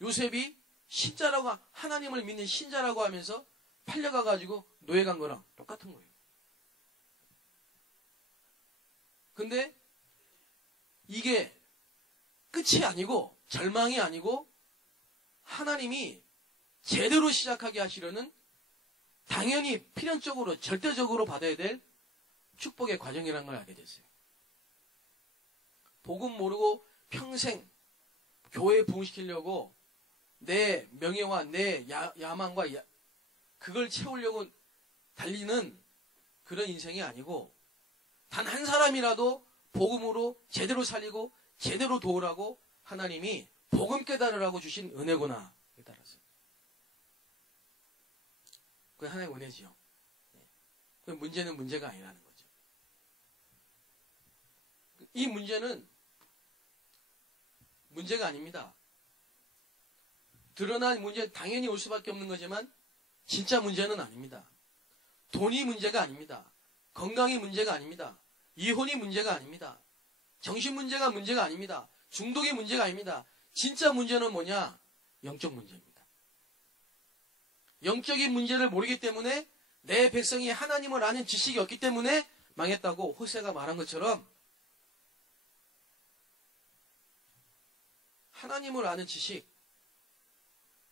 요셉이 신자라고 하나님을 믿는 신자라고 하면서 팔려가가지고 노예 간 거랑 똑같은 거예요. 근데 이게 끝이 아니고 절망이 아니고 하나님이 제대로 시작하게 하시려는 당연히 필연적으로 절대적으로 받아야 될 축복의 과정이라는 걸 알게 됐어요. 복음 모르고 평생 교회 부흥시키려고 내 명예와 내 야망과 그걸 채우려고 달리는 그런 인생이 아니고 단 한 사람이라도 복음으로 제대로 살리고 제대로 도우라고 하나님이 복음 깨달으라고 주신 은혜구나 깨달았어요. 그게 하나님의 은혜지요. 그 문제는 문제가 아니라는 거죠. 이 문제는 문제가 아닙니다. 드러난 문제 당연히 올 수밖에 없는 거지만 진짜 문제는 아닙니다. 돈이 문제가 아닙니다. 건강이 문제가 아닙니다. 이혼이 문제가 아닙니다. 정신 문제가 문제가 아닙니다. 중독이 문제가 아닙니다. 진짜 문제는 뭐냐? 영적 문제입니다. 영적인 문제를 모르기 때문에 내 백성이 하나님을 아는 지식이 없기 때문에 망했다고 호세가 말한 것처럼 하나님을 아는 지식,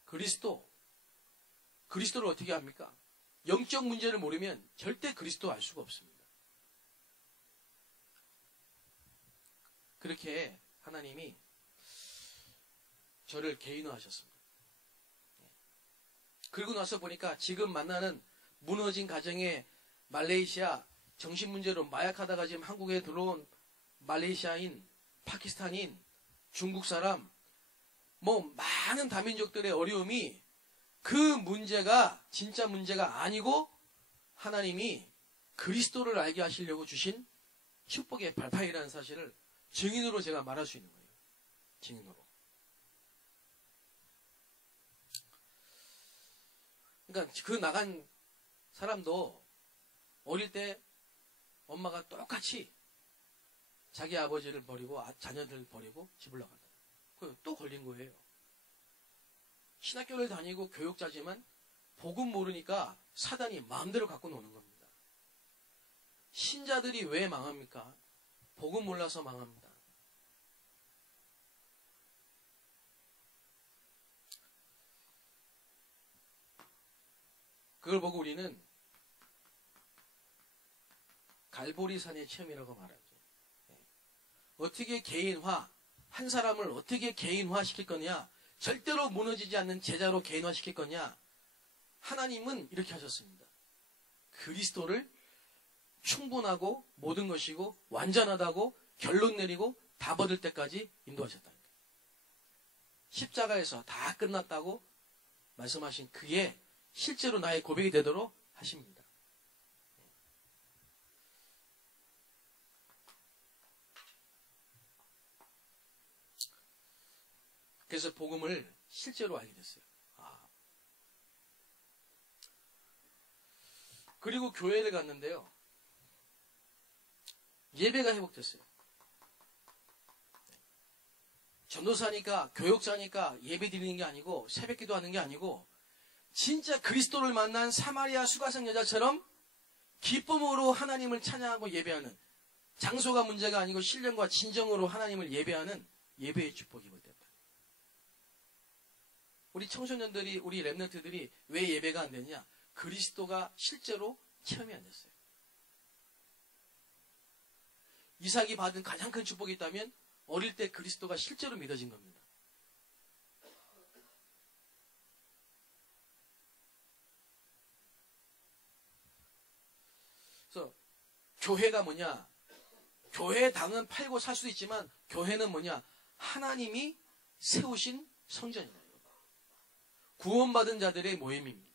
그리스도를 어떻게 합니까? 영적 문제를 모르면 절대 그리스도 알 수가 없습니다. 그렇게 하나님이 저를 개인화하셨습니다. 그리고 나서 보니까 지금 만나는 무너진 가정에 말레이시아 정신문제로 마약하다가 지금 한국에 들어온 말레이시아인, 파키스탄인, 중국 사람, 많은 다민족들의 어려움이 그 문제가 진짜 문제가 아니고 하나님이 그리스도를 알게 하시려고 주신 축복의 발판이라는 사실을 증인으로 제가 말할 수 있는 거예요. 증인으로. 그러니까 그 나간 사람도 어릴 때 엄마가 똑같이 자기 아버지를 버리고 자녀들을 버리고 집을 나간다. 또 걸린 거예요. 신학교를 다니고 교육자지만 복음 모르니까 사단이 마음대로 갖고 노는 겁니다. 신자들이 왜 망합니까? 복음 몰라서 망합니다. 그걸 보고 우리는 갈보리산의 체험이라고 말하죠. 어떻게 개인화, 한 사람을 어떻게 개인화시킬 거냐, 절대로 무너지지 않는 제자로 개인화시킬 거냐, 하나님은 이렇게 하셨습니다. 그리스도를 충분하고 모든 것이고 완전하다고 결론 내리고 다 받을 때까지 인도하셨다니까. 십자가에서 다 끝났다고 말씀하신 그게 실제로 나의 고백이 되도록 하십니다. 그래서 복음을 실제로 알게 됐어요. 그리고 교회를 갔는데요. 예배가 회복됐어요. 전도사니까 교육자니까 예배 드리는 게 아니고 새벽기도 하는 게 아니고 진짜 그리스도를 만난 사마리아 수가성 여자처럼 기쁨으로 하나님을 찬양하고 예배하는, 장소가 문제가 아니고 신령과 진정으로 하나님을 예배하는 예배의 축복이 입었다. 우리 청소년들이, 우리 랩런트들이 왜 예배가 안 되냐? 그리스도가 실제로 체험이 안 됐어요. 이삭이 받은 가장 큰 축복이 있다면 어릴 때 그리스도가 실제로 믿어진 겁니다. 그래서 교회가 뭐냐? 교회당은 팔고 살 수도 있지만 교회는 뭐냐? 하나님이 세우신 성전이에요. 구원받은 자들의 모임입니다.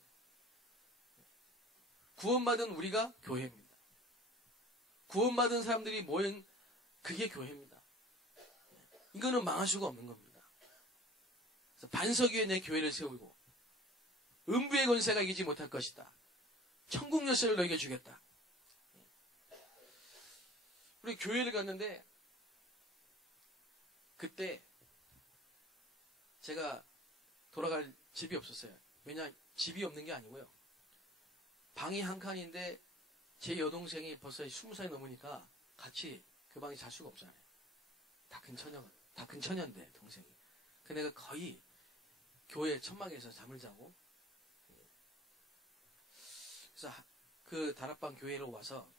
구원받은 우리가 교회입니다. 구원받은 사람들이 모인 그게 교회입니다. 이거는 망할 수가 없는 겁니다. 그래서 반석 위에 내 교회를 세우고 음부의 권세가 이기지 못할 것이다. 천국 열쇠를 너에게 주겠다. 우리 교회를 갔는데 그때 제가 돌아갈 집이 없었어요. 왜냐, 집이 없는 게 아니고요. 방이 한 칸인데 제 여동생이 벌써 20살 넘으니까 같이 그 방에 잘 수가 없잖아요. 다 큰 처녀인데 동생이. 그 내가 거의 교회 천막에서 잠을 자고, 그래서 그 다락방 교회로 와서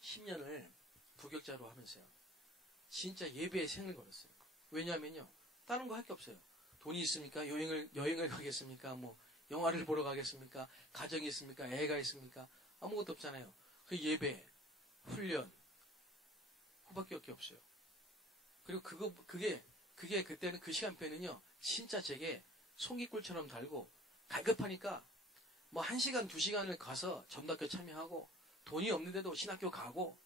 10년을 부격자로 하면서요. 진짜 예배에 생을 걸었어요. 왜냐하면요, 다른 거 할 게 없어요. 돈이 있습니까? 여행을 가겠습니까? 뭐 영화를 보러 가겠습니까? 가정이 있습니까? 애가 있습니까? 아무것도 없잖아요. 그 예배, 훈련, 그밖에 없어요. 그리고 그게 그때는 그 시간표는요, 진짜 제게 송이꿀처럼 달고, 갈급하니까 뭐 1시간, 2시간을 가서 전도학교 참여하고, 돈이 없는데도 신학교 가고,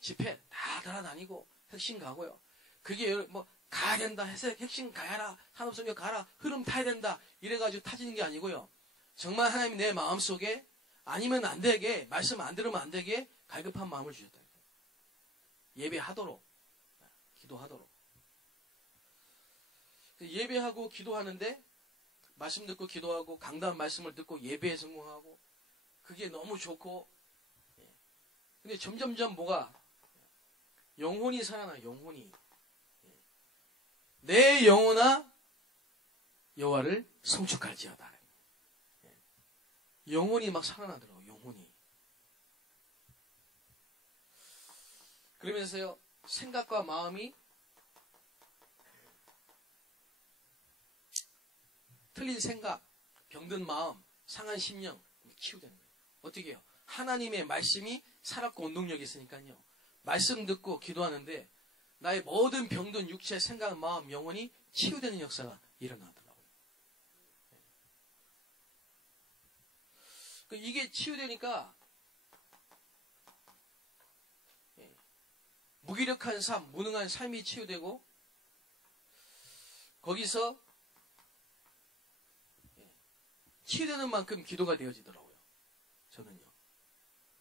집회 다 달아다니고, 핵심 가고요. 그게 뭐 가야 된다 해서 핵심 가야라, 산업선교 가라, 흐름 타야 된다 이래가지고 타지는 게 아니고요. 정말 하나님이 내 마음속에 아니면 안 되게, 말씀 안 들으면 안 되게 갈급한 마음을 주셨다. 예배하도록, 기도하도록. 예배하고 기도하는데, 말씀 듣고 기도하고 강단 말씀을 듣고 예배에 성공하고, 그게 너무 좋고, 근데 점점점 뭐가 영혼이 살아나. 영혼이 내 영혼아 여호와를 송축할지어다. 영혼이 막 살아나더라고요. 영혼이. 그러면서요, 생각과 마음이 틀린 생각, 병든 마음, 상한 심령 치유되는 거예요. 어떻게 해요? 하나님의 말씀이 살았고 운동력이 있으니까요. 말씀 듣고 기도하는데 나의 모든 병든 육체, 생각, 마음, 영혼이 치유되는 역사가 일어나더라고요. 이게 치유되니까 무기력한 삶, 무능한 삶이 치유되고, 거기서 치유되는 만큼 기도가 되어지더라고요.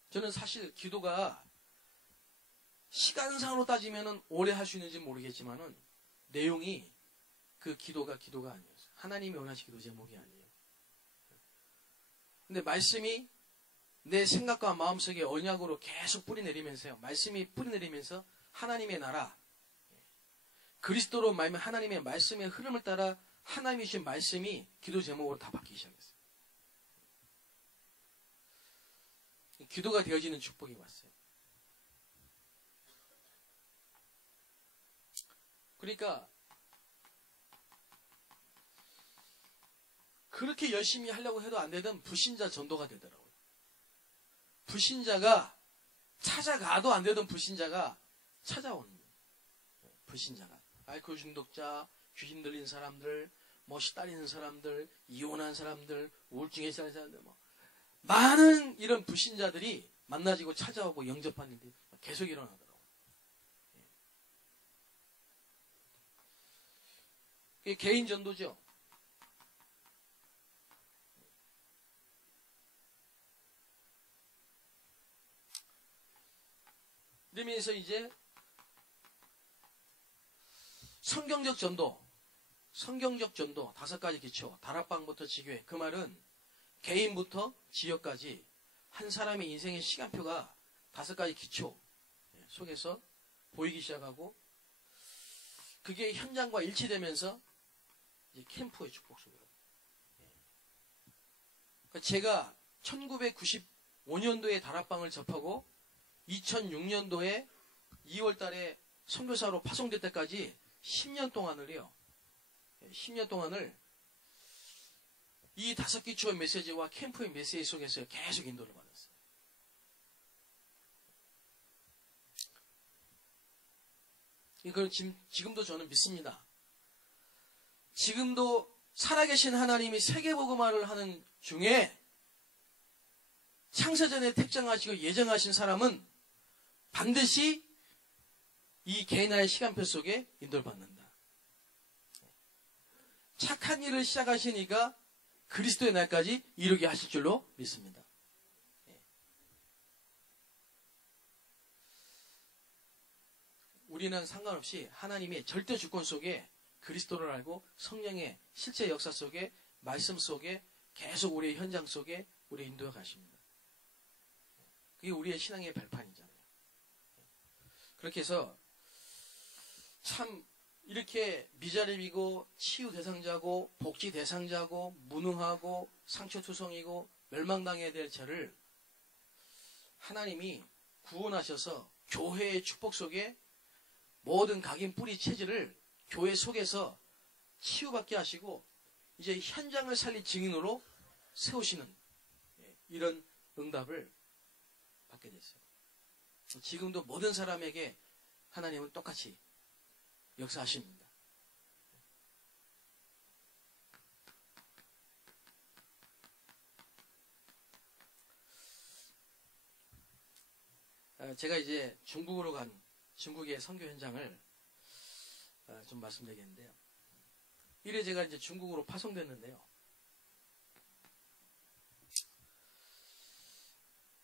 저는 사실 기도가 시간상으로 따지면 오래 할 수 있는지 모르겠지만은 내용이 그 기도가 아니었어요. 하나님이 원하시는 기도 제목이 아니에요. 근데 말씀이 내 생각과 마음속에 언약으로 계속 뿌리내리면서요. 말씀이 뿌리내리면서 하나님의 나라, 그리스도로 말하면 하나님의 말씀의 흐름을 따라 하나님이 주신 말씀이 기도 제목으로 다 바뀌기 시작했어요. 기도가 되어지는 축복이 왔어요. 그러니까 그렇게 열심히 하려고 해도 안 되던 불신자 전도가 되더라고요. 불신자가 찾아가도 안 되던 불신자가 찾아오는 거예요. 불신자가. 알코올 중독자, 귀신 들린 사람들, 뭐 시달리는 사람들, 이혼한 사람들, 우울증에 시달리는 사람들, 뭐 많은 이런 불신자들이 만나지고 찾아오고 영접하는 일이 계속 일어나더라고요. 이게 개인 전도죠. 그러면서 이제 성경적 전도 5가지 기초, 다락방부터 지교회. 그 말은 개인부터 지역까지 한 사람의 인생의 시간표가 5가지 기초 속에서 보이기 시작하고, 그게 현장과 일치되면서 이제 캠프의 축복 속으로. 제가 1995년도에 다락방을 접하고 2006년도에 2월 달에 선교사로 파송될 때까지 10년 동안을요. 10년 동안을 이 5기초의 메시지와 캠프의 메시지 속에서 계속 인도를 받았어요. 이걸 지금도 저는 믿습니다. 지금도 살아계신 하나님이 세계복음화를 하는 중에 창세전에 택정하시고 예정하신 사람은 반드시 이 개인화의 시간표 속에 인도를 받는다. 착한 일을 시작하시니까 그리스도의 날까지 이루게 하실 줄로 믿습니다. 우리는 상관없이 하나님의 절대 주권 속에 그리스도를 알고 성령의 실제 역사 속에 말씀 속에 계속 우리의 현장 속에 우리 인도해 가십니다. 그게 우리의 신앙의 발판이잖아요. 그렇게 해서 참 이렇게 미자립이고 치유 대상자고 복지 대상자고 무능하고 상처투성이고 멸망당해야 될 저를 하나님이 구원하셔서 교회의 축복 속에 모든 각인 뿌리 체질을 교회 속에서 치유받게 하시고 이제 현장을 살릴 증인으로 세우시는 이런 응답을 받게 됐어요. 지금도 모든 사람에게 하나님은 똑같이 역사하십니다. 제가 이제 중국으로 간 중국의 선교 현장을 좀 말씀드리겠는데요. 이래 제가 이제 중국으로 파송됐는데요.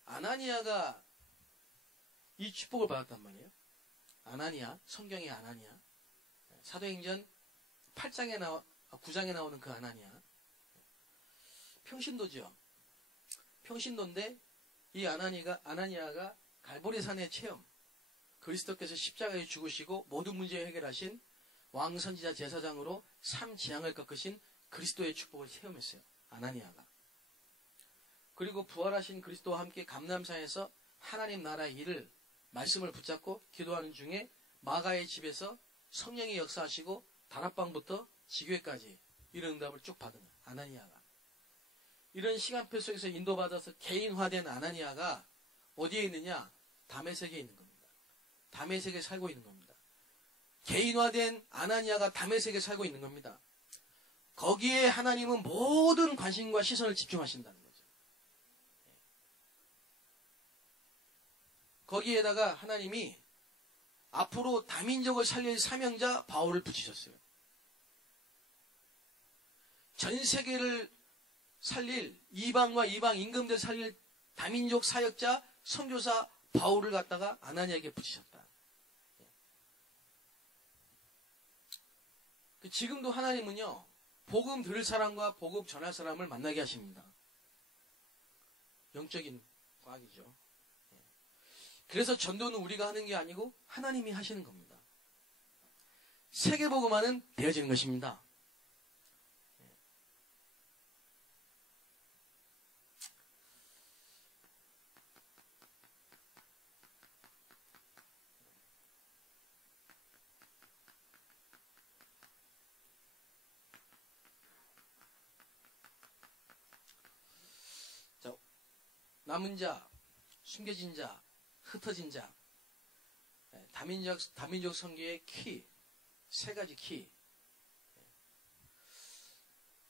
아나니아가 이 축복을 받았단 말이에요. 아나니아, 성경의 아나니아. 사도행전 9장에 나오는 그 아나니아. 평신도죠. 평신도인데 이 아나니아가 갈보리산의 체험, 그리스도께서 십자가에 죽으시고 모든 문제 해결하신 왕선지자 제사장으로 삶 지향을 꺾으신 그리스도의 축복을 체험했어요. 아나니아가. 그리고 부활하신 그리스도와 함께 감람산에서 하나님 나라의 일을 말씀을 붙잡고 기도하는 중에 마가의 집에서 성령이 역사하시고 다락방부터 지교회까지 이런 응답을 쭉 받은 아나니아가. 이런 시간표 속에서 인도받아서 개인화된 아나니아가 어디에 있느냐? 다메섹에 있는 겁니다. 다메섹에 살고 있는 겁니다. 개인화된 아나니아가 다메섹에 살고 있는 겁니다. 거기에 하나님은 모든 관심과 시선을 집중하신다는 거죠. 거기에다가 하나님이 앞으로 다민족을 살릴 사명자 바울을 붙이셨어요. 전 세계를 살릴 이방과 이방 임금들 살릴 다민족 사역자 선교사 바울을 갖다가 아나니아에게 붙이셨다. 지금도 하나님은요, 복음 들을 사람과 복음 전할 사람을 만나게 하십니다. 영적인 과학이죠. 그래서 전도는 우리가 하는 게 아니고 하나님이 하시는 겁니다. 세계복음화는 되어지는 것입니다. 자, 남은 자, 숨겨진 자, 흩어진 자, 다민족 선교의 키, 세 가지 키.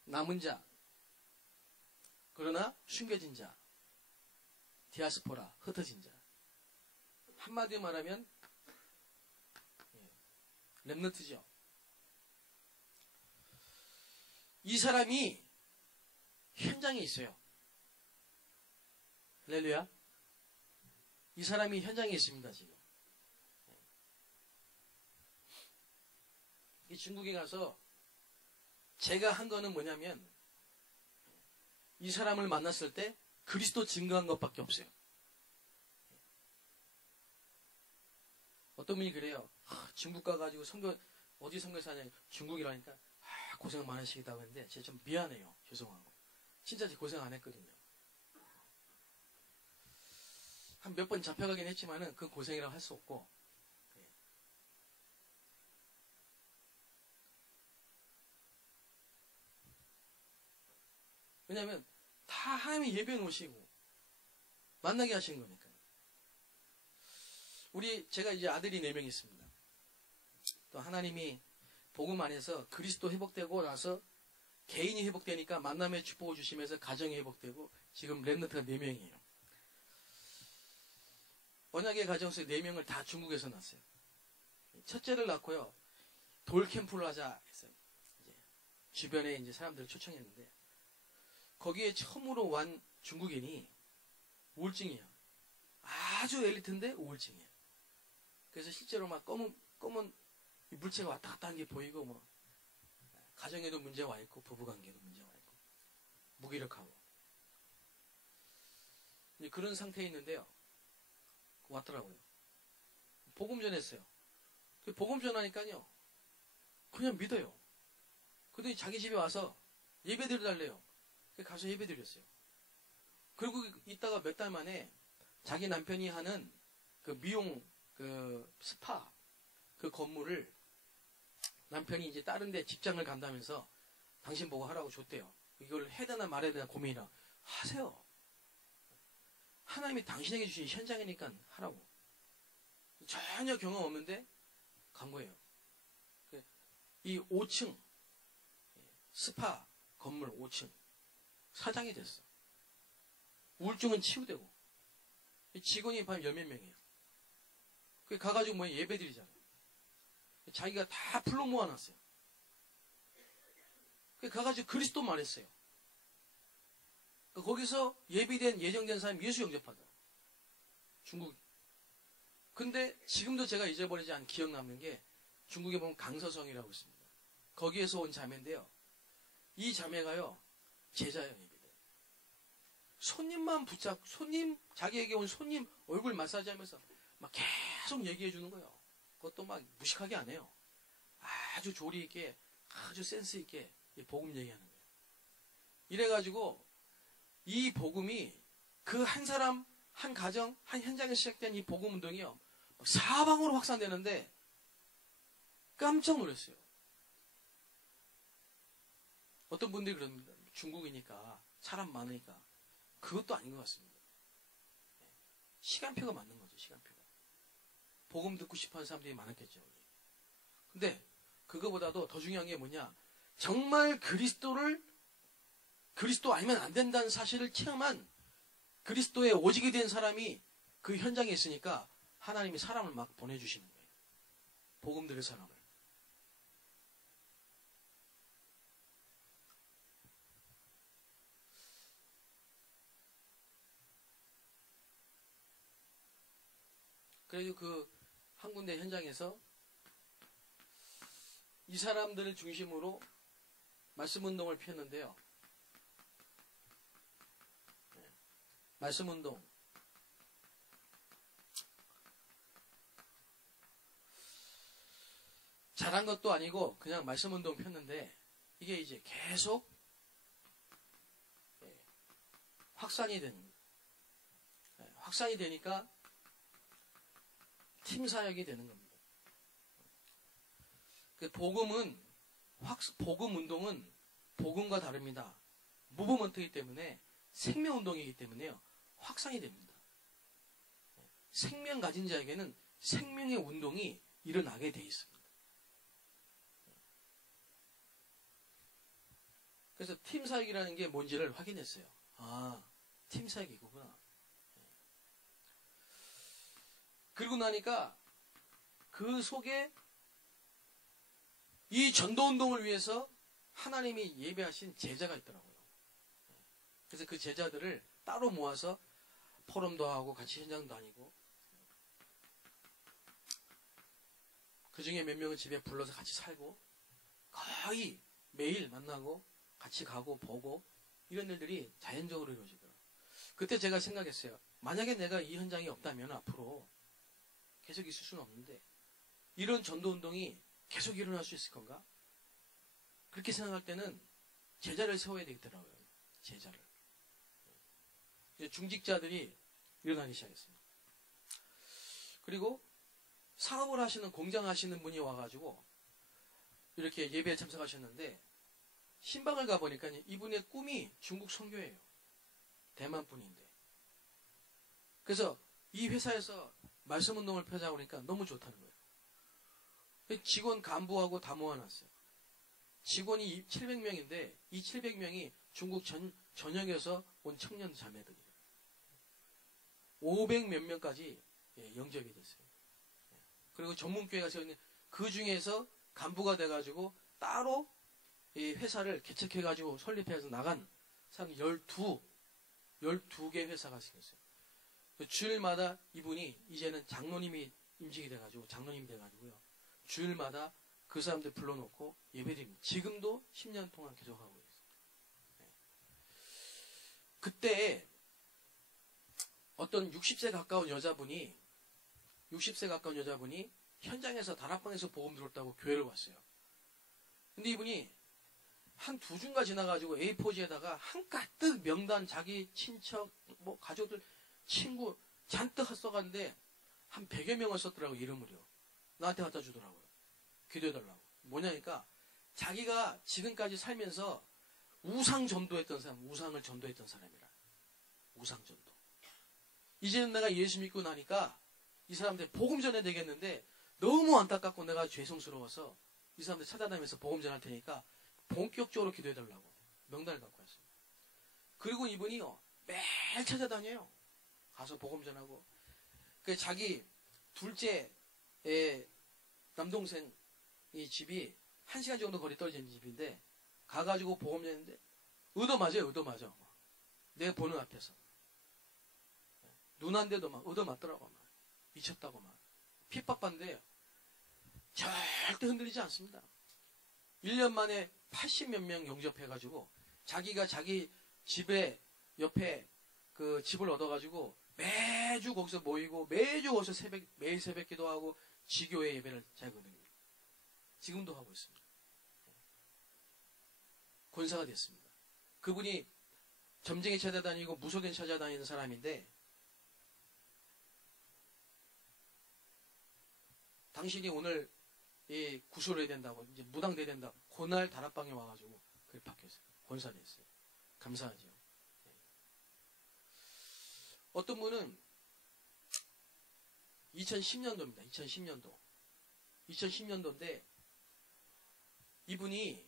남은 자, 그러나 숨겨진 자, 디아스포라, 흩어진 자. 한마디로 말하면 렘넌트죠. 이 사람이 현장에 있어요. 할렐루야. 이 사람이 현장에 있습니다, 지금. 이 중국에 가서 제가 한 거는 뭐냐면 이 사람을 만났을 때 그리스도 증거한 것밖에 없어요. 어떤 분이 그래요. 중국 가가지고 어디 선교사 하냐, 중국이라니까 고생 많으시다고 했는데 제가 좀 미안해요. 죄송하고. 진짜 고생 안 했거든요. 한 몇 번 잡혀가긴 했지만은 그 고생이라고 할 수 없고. 왜냐하면 다 하나님이 예배해 놓으시고 만나게 하신 거니까요. 제가 이제 아들이 4명 있습니다. 또 하나님이 복음 안에서 그리스도 회복되고 나서 개인이 회복되니까 만남의 축복을 주시면서 가정이 회복되고 지금 랩런트가 4명이에요. 언약의 가정 속에 4명을 다 중국에서 낳았어요. 첫째를 낳고요. 돌 캠프를 하자 했어요. 이제 주변에 이제 사람들을 초청했는데 거기에 처음으로 온 중국인이 우울증이에요. 아주 엘리트인데 우울증이에요. 그래서 실제로 막 검은 물체가 왔다 갔다 하는 게 보이고 뭐 가정에도 문제가 와 있고 부부관계도 문제가 와 있고 무기력하고 그런 상태에 있는데요. 왔더라고요. 복음 전했어요. 복음 전하니까요. 그냥 믿어요. 그러더니 자기 집에 와서 예배 드려달래요. 가서 예배 드렸어요. 그리고 있다가 몇 달 만에 자기 남편이 하는 그 미용 그 스파 그 건물을 남편이 이제 다른 데 직장을 간다면서 당신 보고 하라고 줬대요. 이걸 해야 되나 말아야 되나 고민이라 하세요. 하나님이 당신에게 주신 현장이니까 하라고. 전혀 경험 없는데 간 거예요. 이 5층 스파 건물 5층 사장이 됐어. 우울증은 치유되고 직원이 한 열몇 명이에요. 가가지고 뭐 예배 드리잖아요. 자기가 다 풀로 모아놨어요. 가가지고 그리스도 말했어요. 거기서 예비된 예정된 사람이 예수 영접하더라고요. 중국. 근데 지금도 제가 잊어버리지 않은 기억 남는 게 중국에 보면 강서성이라고 있습니다. 거기에서 온 자매인데요. 이 자매가요. 제자예요. 예비대. 손님만 자기에게 온 손님 얼굴 마사지하면서 막 계속 얘기해 주는 거예요. 그것도 막 무식하게 안 해요. 아주 조리 있게 아주 센스 있게 복음 얘기하는 거예요. 이래가지고 이 복음이 그 한 사람, 한 가정, 한 현장에서 시작된 이 복음 운동이요. 사방으로 확산되는데 깜짝 놀랐어요. 어떤 분들이 그럽니다. 중국이니까 사람 많으니까 그것도 아닌 것 같습니다. 시간표가 맞는 거죠. 시간표가. 복음 듣고 싶어하는 사람들이 많았겠죠. 근데 그거보다도 더 중요한 게 뭐냐. 정말 그리스도 아니면 안 된다는 사실을 체험한 그리스도의 오직이 된 사람이 그 현장에 있으니까 하나님이 사람을 막 보내주시는 거예요. 복음 들을 사람을. 그래서 그 한 군데 현장에서 이 사람들을 중심으로 말씀 운동을 폈는데요. 말씀 운동. 잘한 것도 아니고 그냥 말씀 운동 폈는데 이게 이제 계속 확산이 되는 거예요. 확산이 되니까 팀 사역이 되는 겁니다. 복음 운동은 복음과 다릅니다. 무브먼트이기 때문에 생명 운동이기 때문에요. 확산이 됩니다. 생명 가진 자에게는 생명의 운동이 일어나게 돼 있습니다. 그래서 팀 사역이라는 게 뭔지를 확인했어요. 아, 팀 사역이 이거구나. 그러고 나니까 그 속에 이 전도운동을 위해서 하나님이 예배하신 제자가 있더라고요. 그래서 그 제자들을 따로 모아서 포럼도 하고 같이 현장 다니고 그 중에 몇 명은 집에 불러서 같이 살고 거의 매일 만나고 같이 가고 보고 이런 일들이 자연적으로 이루어지더라고요. 그때 제가 생각했어요. 만약에 내가 이 현장이 없다면 앞으로 계속 있을 수는 없는데 이런 전도운동이 계속 일어날 수 있을 건가? 그렇게 생각할 때는 제자를 세워야 되겠더라고요. 제자를. 중직자들이 일어나기 시작했습니다. 그리고 사업을 하시는 공장 하시는 분이 와가지고 이렇게 예배에 참석하셨는데 신방을 가보니까 이분의 꿈이 중국 선교예요. 대만 분인데. 그래서 이 회사에서 말씀 운동을 펴자고 하니까 너무 좋다는 거예요. 직원 간부하고 다 모아놨어요. 직원이 700명인데 이 700명이 중국 전역에서 온 청년 자매들이에요. 500 몇 명까지 영접이 됐어요. 그리고 전문교회가 세워있는 그 중에서 간부가 돼가지고 따로 이 회사를 개척해가지고 설립해서 나간 사람 12개 회사가 생겼어요. 주일마다 이분이 이제는 장로님이 임직이 돼가지고 장로님이 돼가지고요. 주일마다 그 사람들 불러놓고 예배드립니다. 지금도 10년 동안 계속하고 있어요. 그때 어떤 60세 가까운 여자분이 현장에서 다락방에서 복음 들었다고 교회를 왔어요. 근데 이분이 한 2주가 지나가지고 A4지에다가 한가득 명단, 자기 친척, 뭐 가족들, 친구 잔뜩 써갔는데 한 100여 명을 썼더라고, 이름을요. 나한테 갖다 주더라고요. 기도해달라고. 뭐냐니까 자기가 지금까지 살면서 우상 전도했던 사람, 우상을 전도했던 사람이라. 우상 전도. 이제는 내가 예수 믿고 나니까 이 사람들 복음 전해야 되겠는데 너무 안타깝고 내가 죄송스러워서 이 사람들 찾아다니면서 복음 전할 테니까 본격적으로 기도해달라고 명단을 갖고 왔어요. 그리고 이분이요, 매일 찾아다녀요. 가서 복음 전하고. 그 자기 둘째 남동생이 집이 1시간 정도 거리 떨어진 집인데 가가지고 복음 전했는데 얻어맞아요. 내 보는 앞에서. 누난데도 막 얻어맞더라고. 막. 미쳤다고 막. 핍박받는데 절대 흔들리지 않습니다. 1년 만에 80몇 명 영접해가지고 자기가 자기 집에 옆에 그 집을 얻어가지고 매주 거기서 모이고 매주 거기서 매일 새벽 기도하고 지교회 예배를 자거든요. 지금도 하고 있습니다. 권사가 됐습니다. 그분이 점쟁이 찾아다니고 무속인 찾아다니는 사람인데 당신이 오늘 구술해야 된다고 이제 무당돼야 된다. 그날 다락방에 와가지고 그게 바뀌었어요. 권사를 했어요. 감사하죠. 어떤 분은 2010년도입니다. 2010년도인데 이분이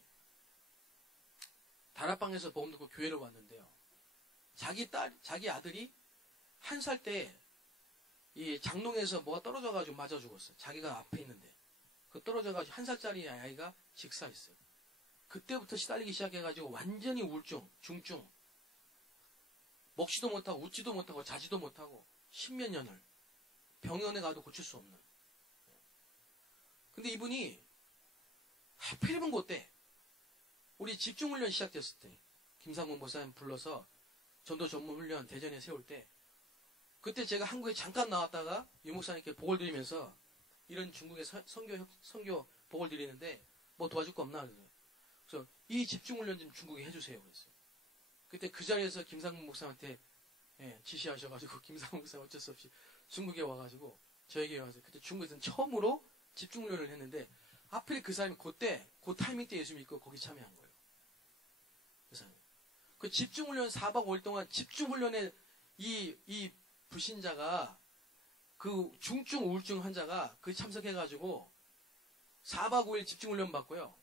다락방에서 복음 듣고 교회를 왔는데요. 자기 아들이 1살 때 이 장롱에서 뭐가 떨어져가지고 맞아 죽었어요. 자기가 앞에 있는데. 그 떨어져가지고 1살짜리 아이가 직사했어요. 그때부터 시달리기 시작해가지고 완전히 우울증, 중증. 먹지도 못하고 웃지도 못하고 자지도 못하고 10몇 년을 병원에 가도 고칠 수 없는. 근데 이분이 하필이면 그때 우리 집중훈련 시작됐을 때 김상문 목사님 불러서 전도 전문훈련 대전에 세울 때 그때 제가 한국에 잠깐 나왔다가 유 목사님께 복을 드리면서 이런 중국의 선교 복을 드리는데 뭐 도와줄 거 없나 그래서 이 집중훈련 좀 중국에 해주세요 그랬어요. 그때 그 자리에서 김상문 목사한테 지시하셔가지고 김상문 목사 어쩔 수 없이 중국에 와가지고 저에게 와서 그때 중국에서는 처음으로 집중훈련을 했는데 하필 그 사람이 그때 그 타이밍 때 예수 믿고 거기 참여한 거예요. 그 사람이. 그 집중훈련 4박 5일 동안 집중훈련에 이 불신자가 그 중증 우울증 환자가 그 참석해가지고 4박 5일 집중훈련 받고요.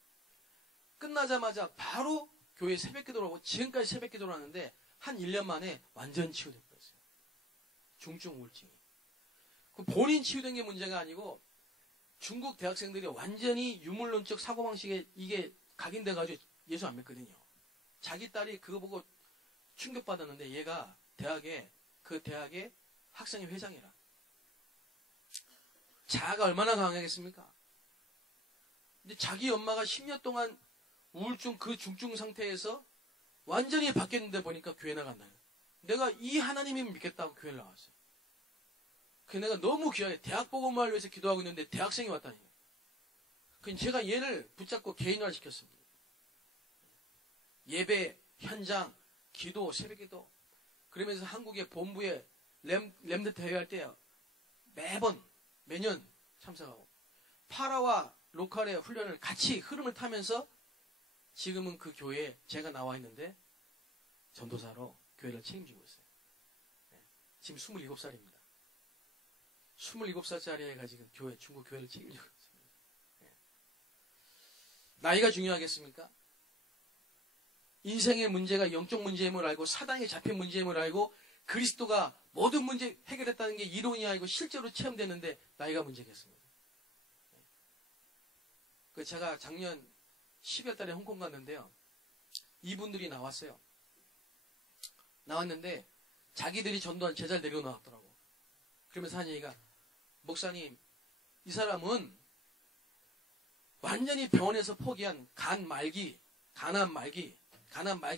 끝나자마자 바로 교회 새벽기도를 하고 지금까지 새벽기도를 하는데 한 1년 만에 완전 치유될 뻔했어요. 중증 우울증이. 본인 치유된 게 문제가 아니고 중국 대학생들이 완전히 유물론적 사고방식에 이게 각인돼가지고 예수 안 믿거든요. 자기 딸이 그거 보고 충격받았는데 얘가 그 대학의 학생회 회장이라. 자아가 얼마나 강하겠습니까? 근데 자기 엄마가 10년 동안 우울증 그 중증 상태에서 완전히 바뀌었는데 보니까 교회 나간다. 내가 이 하나님이 믿겠다고 교회를 나왔어요. 그 내가 너무 귀하게 대학 복음화를 위해서 기도하고 있는데 대학생이 왔다니. 그래서 제가 얘를 붙잡고 개인화를 시켰습니다. 예배, 현장, 기도, 새벽기도. 그러면서 한국의 본부에 램드 대회할 때 매년 참석하고 파라와 로컬의 훈련을 같이 흐름을 타면서 지금은 그 교회에 제가 나와 있는데 전도사로 교회를 책임지고 있어요. 지금 27살입니다. 27살짜리 애가 지금 중국 교회를 책임지고 있습니다. 나이가 중요하겠습니까? 인생의 문제가 영적 문제임을 알고 사단에 잡힌 문제임을 알고 그리스도가 모든 문제 해결했다는 게 이론이 아니고 실제로 체험되는데 나이가 문제겠습니다. 제가 작년 12월 달에 홍콩 갔는데요. 이분들이 나왔어요. 나왔는데 자기들이 전도한 제자를 내려놓았더라고. 그러면서 한 얘기가, 목사님, 이 사람은 완전히 병원에서 포기한 간암 말기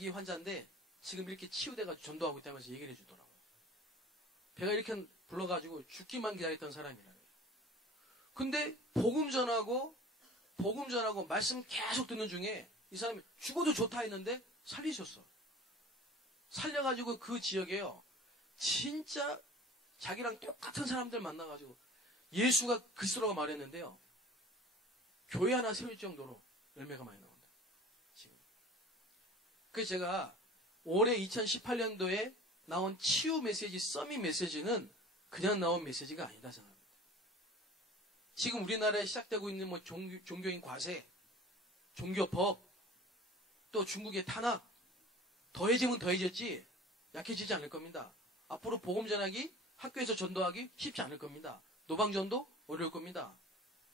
환자인데 지금 이렇게 치유돼가지고 전도하고 있다면서 얘기를 해주더라고요. 배가 이렇게 불러가지고 죽기만 기다렸던 사람이라고요. 근데 복음 전하고 말씀 계속 듣는 중에 이 사람이 죽어도 좋다 했는데 살리셨어. 살려가지고 그 지역에요. 진짜 자기랑 똑같은 사람들 만나가지고 예수가 그리스도라고 말했는데요. 교회 하나 세울 정도로 열매가 많이 나온다. 지금. 그래서 제가 올해 2018년도에 나온 치유 메시지, 서밋 메시지는 그냥 나온 메시지가 아니다 생각합니다. 지금 우리나라에 시작되고 있는 뭐 종교인 과세, 종교법, 또 중국의 탄압, 더해지면 더해졌지 약해지지 않을 겁니다. 앞으로 복음 전하기, 학교에서 전도하기 쉽지 않을 겁니다. 노방전도 어려울 겁니다.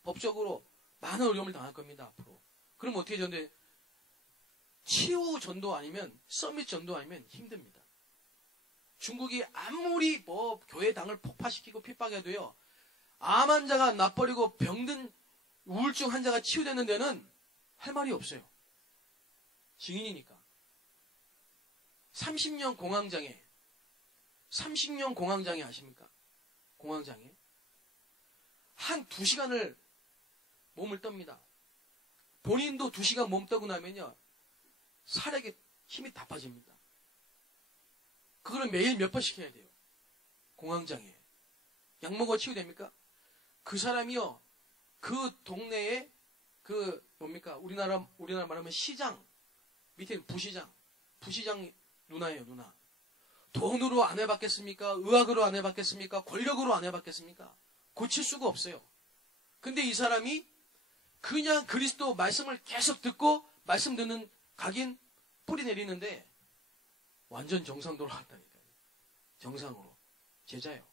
법적으로 많은 어려움을 당할 겁니다. 앞으로. 그럼 어떻게 전도해? 치유 전도 아니면 서밋 전도 아니면 힘듭니다. 중국이 아무리 뭐 교회 당을 폭파시키고 핍박해도요. 암 환자가 낫버리고 병든 우울증 환자가 치유되는 데는 할 말이 없어요. 증인이니까. 30년 공황장애 아십니까? 공황장애. 한 2시간을 몸을 떱니다. 본인도 2시간 몸 떠고 나면요. 살에게 힘이 다 빠집니다. 그거를 매일 몇 번씩 해야 돼요. 공황장애. 약 먹어 치유됩니까? 그 사람이요. 그 동네에 우리나라 말하면 시장, 밑에는 부시장 누나예요, 누나. 돈으로 안 해봤겠습니까? 의학으로 안 해봤겠습니까? 권력으로 안 해봤겠습니까? 고칠 수가 없어요. 근데 이 사람이 그냥 그리스도 말씀을 계속 듣고 말씀 듣는 각인 뿌리 내리는데 완전 정상 돌아갔다니까요. 정상으로. 제자예요.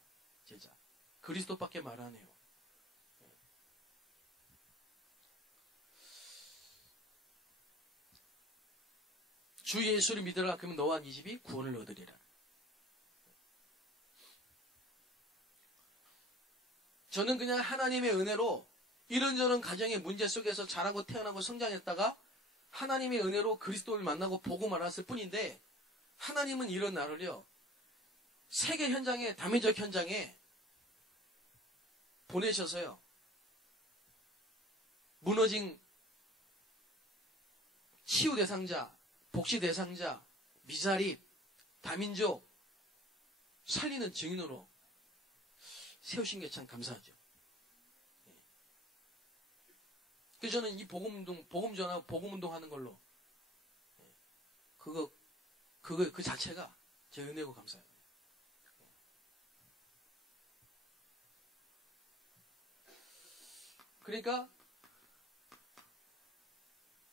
제자. 그리스도밖에 말 안 해요. 주 예수를 믿으라. 그러면 너와 네 집이 구원을 얻으리라. 저는 그냥 하나님의 은혜로 이런저런 가정의 문제 속에서 자라고 태어나고 성장했다가 하나님의 은혜로 그리스도를 만나고 보고 말았을 뿐인데 하나님은 이런 나를요. 세계 현장에, 다민족 현장에 보내셔서요. 무너진 치유 대상자, 복지 대상자, 미자립, 다민족 살리는 증인으로 세우신 게 참 감사하죠. 그래서 저는 이 복음 전하고 복음 운동하는 걸로 그 자체가 제 은혜고 감사해요. 그러니까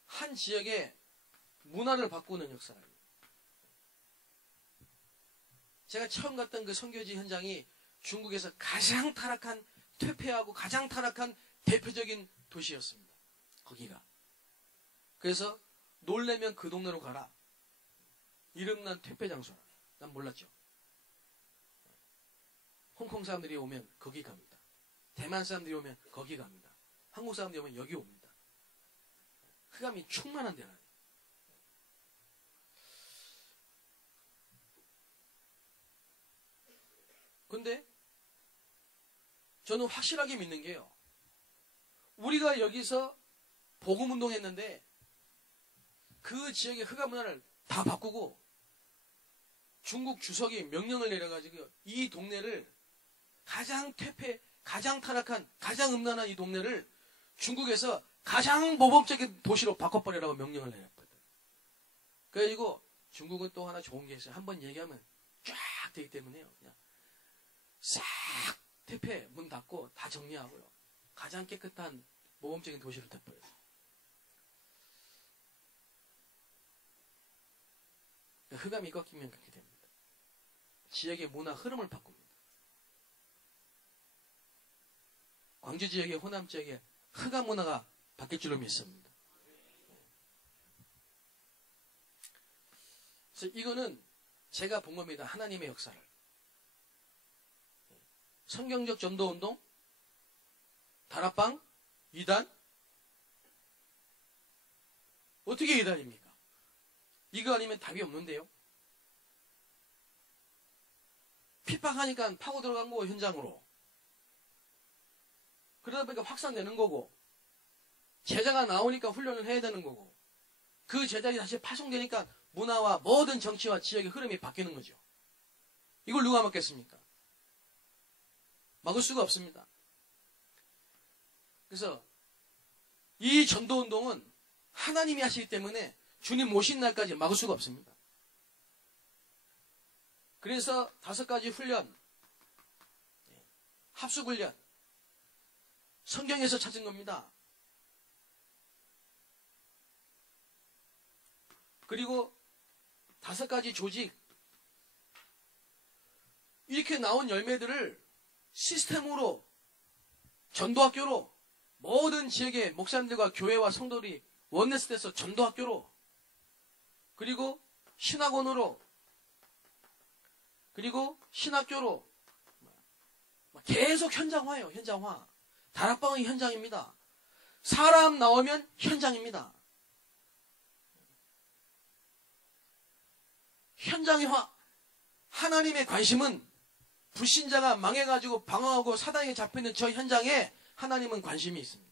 한 지역의 문화를 바꾸는 역사를. 제가 처음 갔던 그 선교지 현장이 중국에서 가장 타락한, 퇴폐하고 가장 타락한 대표적인 도시였습니다. 거기가. 그래서 놀래면 그 동네로 가라. 이름난 퇴폐 장소라. 난 몰랐죠. 홍콩 사람들이 오면 거기 갑니다. 대만 사람들이 오면 거기 갑니다. 한국 사람들이 오면 여기 옵니다. 흑암이 충만한 데라. 근데 저는 확실하게 믿는 게요. 우리가 여기서 복음운동 했는데 그 지역의 흑암 문화를 다 바꾸고 중국 주석이 명령을 내려가지고 이 동네를 가장 퇴폐, 가장 타락한, 가장 음란한 이 동네를 중국에서 가장 모범적인 도시로 바꿔버리라고 명령을 내렸거든. 그래가지고 중국은 또 하나 좋은 게 있어요. 한번 얘기하면 쫙 되기 때문에요. 그냥 싹 퇴폐 문 닫고 다 정리하고요. 가장 깨끗한 모범적인 도시를 돼버려요. 흑암이 꺾이면 그렇게 됩니다. 지역의 문화 흐름을 바꿉니다. 광주 지역의 호남 지역의 흑암 문화가 바뀔 줄로 믿습니다. 그래서 이거는 제가 본 겁니다. 하나님의 역사를. 성경적 전도운동, 다락방, 이단. 어떻게 이단입니까? 이거 아니면 답이 없는데요. 핍박하니까 파고 들어간 거고, 현장으로. 그러다 보니까 확산되는 거고, 제자가 나오니까 훈련을 해야 되는 거고, 그 제자들이 다시 파송되니까 문화와 모든 정치와 지역의 흐름이 바뀌는 거죠. 이걸 누가 막겠습니까? 막을 수가 없습니다. 그래서 이 전도운동은 하나님이 하시기 때문에 주님 모신 날까지 막을 수가 없습니다. 그래서 5가지 훈련, 합숙훈련, 성경에서 찾은 겁니다. 그리고 5가지 조직, 이렇게 나온 열매들을 시스템으로, 전도학교로, 모든 지역의 목사님들과 교회와 성도들이 원네스돼서 전도학교로, 그리고 신학원으로, 그리고 신학교로 계속 현장화예요. 현장화. 다락방은 현장입니다. 사람 나오면 현장입니다. 현장화. 하나님의 관심은 불신자가 망해가지고 방황하고 사단에게 잡혀있는 저 현장에 하나님은 관심이 있습니다.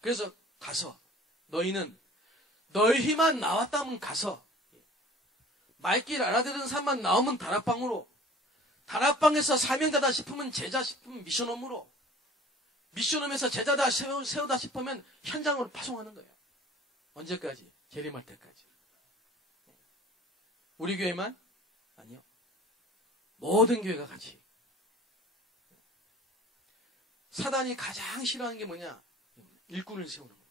그래서 가서 너희만 나왔다면 가서 말길 알아듣는 사람만 나오면 다락방으로, 다락방에서 사명자다 싶으면 제자 싶으면 미션홈으로, 미션홈에서 제자다 세우다 싶으면 현장으로 파송하는 거예요. 언제까지? 재림할 때까지. 우리 교회만? 아니요. 모든 교회가 같이. 사단이 가장 싫어하는 게 뭐냐? 일꾼을 세우는 거예요.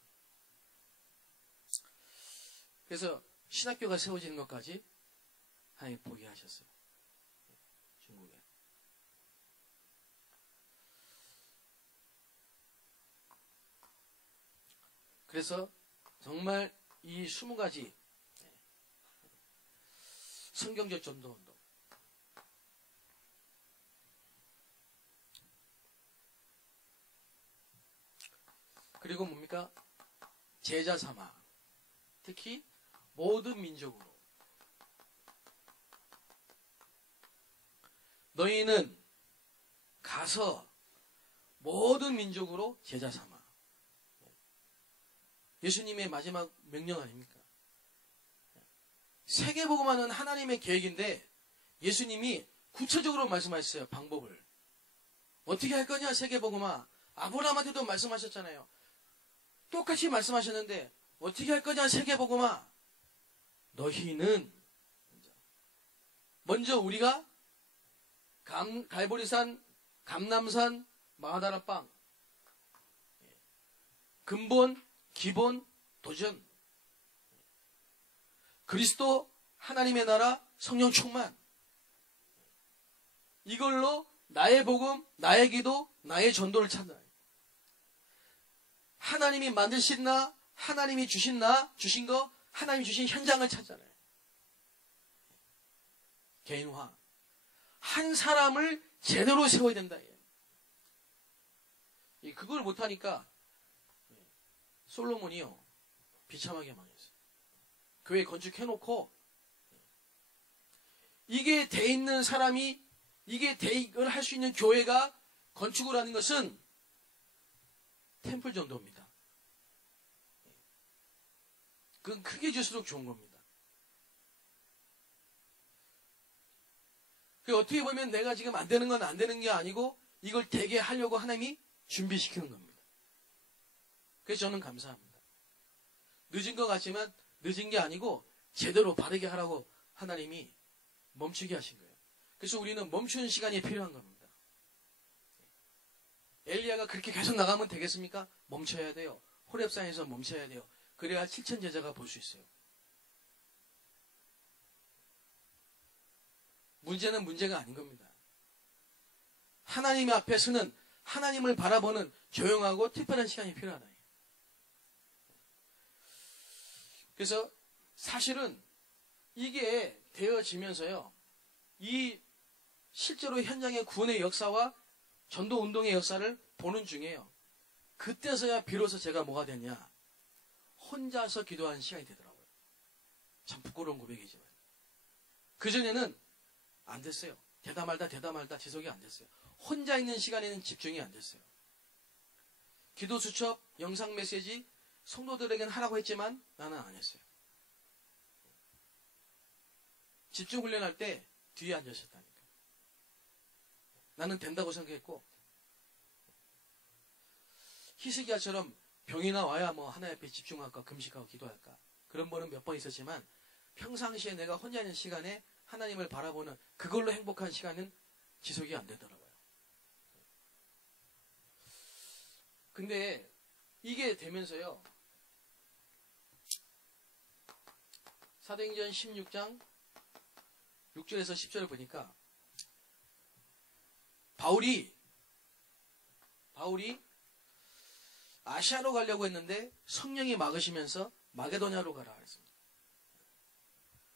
그래서 신학교가 세워지는 것까지 하나님 보게 하셨어요. 중국에. 그래서 정말 이 20가지 성경적 전도운동, 그리고 뭡니까? 제자 삼아, 특히 모든 민족으로 너희는 가서 모든 민족으로 제자 삼아. 예수님의 마지막 명령 아닙니까? 세계복음화는 하나님의 계획인데 예수님이 구체적으로 말씀하셨어요. 방법을. 어떻게 할 거냐 세계복음화. 아브라함한테도 말씀하셨잖아요. 똑같이 말씀하셨는데 어떻게 할 거냐 세계복음화. 너희는 먼저 우리가 갈보리산, 감남산, 마하다락방, 근본, 기본, 도전, 그리스도, 하나님의 나라, 성령 충만, 이걸로 나의 복음, 나의 기도, 나의 전도를 찾아요. 하나님이 만드신 나, 하나님이 주신 나, 주신 거, 하나님이 주신 현장을 찾잖아요. 개인화. 한 사람을 제대로 세워야 된다. 그걸 못하니까 솔로몬이요, 비참하게 망했어요. 교회 건축해놓고 이게 돼 있는 사람이, 이걸 할 수 있는 교회가 건축을 하는 것은 템플 전도입니다. 그건 크게 줄수록 좋은 겁니다. 어떻게 보면 내가 지금 안 되는 건 안 되는 게 아니고 이걸 되게 하려고 하나님이 준비시키는 겁니다. 그래서 저는 감사합니다. 늦은 것 같지만 늦은 게 아니고 제대로 바르게 하라고 하나님이 멈추게 하신 거예요. 그래서 우리는 멈추는 시간이 필요한 겁니다. 엘리야가 그렇게 계속 나가면 되겠습니까? 멈춰야 돼요. 호렙산에서 멈춰야 돼요. 그래야 7천 제자가 볼 수 있어요. 문제는 문제가 아닌 겁니다. 하나님 앞에서는 하나님을 바라보는 조용하고 특별한 시간이 필요하다. 그래서 사실은 이게 되어지면서요, 이 실제로 현장의 구원의 역사와 전도 운동의 역사를 보는 중에요. 그때서야 비로소 제가 뭐가 됐냐? 혼자서 기도하는 시간이 되더라고요. 참 부끄러운 고백이지만. 그전에는 안 됐어요. 되다 말다 지속이 안 됐어요. 혼자 있는 시간에는 집중이 안 됐어요. 기도 수첩, 영상 메시지, 성도들에게는 하라고 했지만 나는 안 했어요. 집중 훈련할 때 뒤에 앉아 있었다니까. 나는 된다고 생각했고, 히스기야처럼 병이나 와야 뭐 하나님 앞에 집중할까, 금식하고 기도할까. 그런 번은 몇 번 있었지만 평상시에 내가 혼자 있는 시간에 하나님을 바라보는 그걸로 행복한 시간은 지속이 안 되더라고요. 근데 이게 되면서요, 사도행전 16장 6절에서 10절을 보니까 바울이 아시아로 가려고 했는데 성령이 막으시면서 마게도냐로 가라 그랬습니다.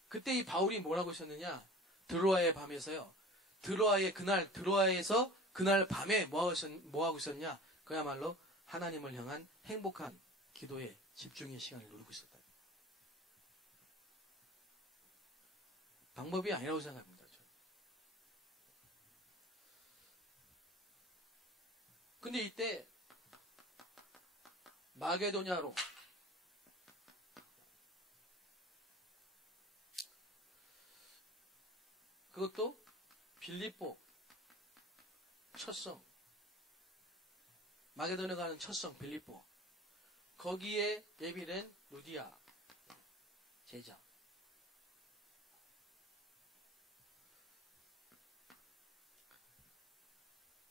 그때 이 바울이 뭐라고 했었느냐? 드로아의 밤에서요. 드로아에서 그날 밤에 뭐하고 있었냐? 그야말로 하나님을 향한 행복한 기도의 집중의 시간을 누리고 있었다. 방법이 아니라고 생각합니다. 저는. 근데 이때 마게도냐로 그것도 빌립보 첫성, 마게도냐 가는 첫성 빌립보, 거기에 예비된 루디아 제자,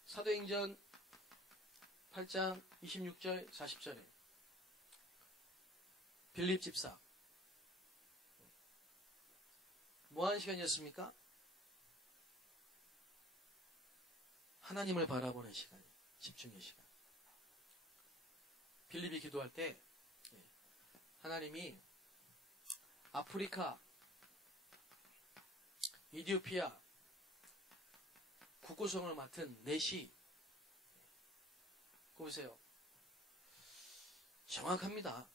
사도행전 8장 26절 40절에 빌립 집사 뭐하는 시간이었습니까? 하나님을 바라보는 시간, 집중의 시간. 빌립이 기도할 때 하나님이 아프리카, 이디오피아 국고성을 맡은 넷이, 보세요. 정확합니다.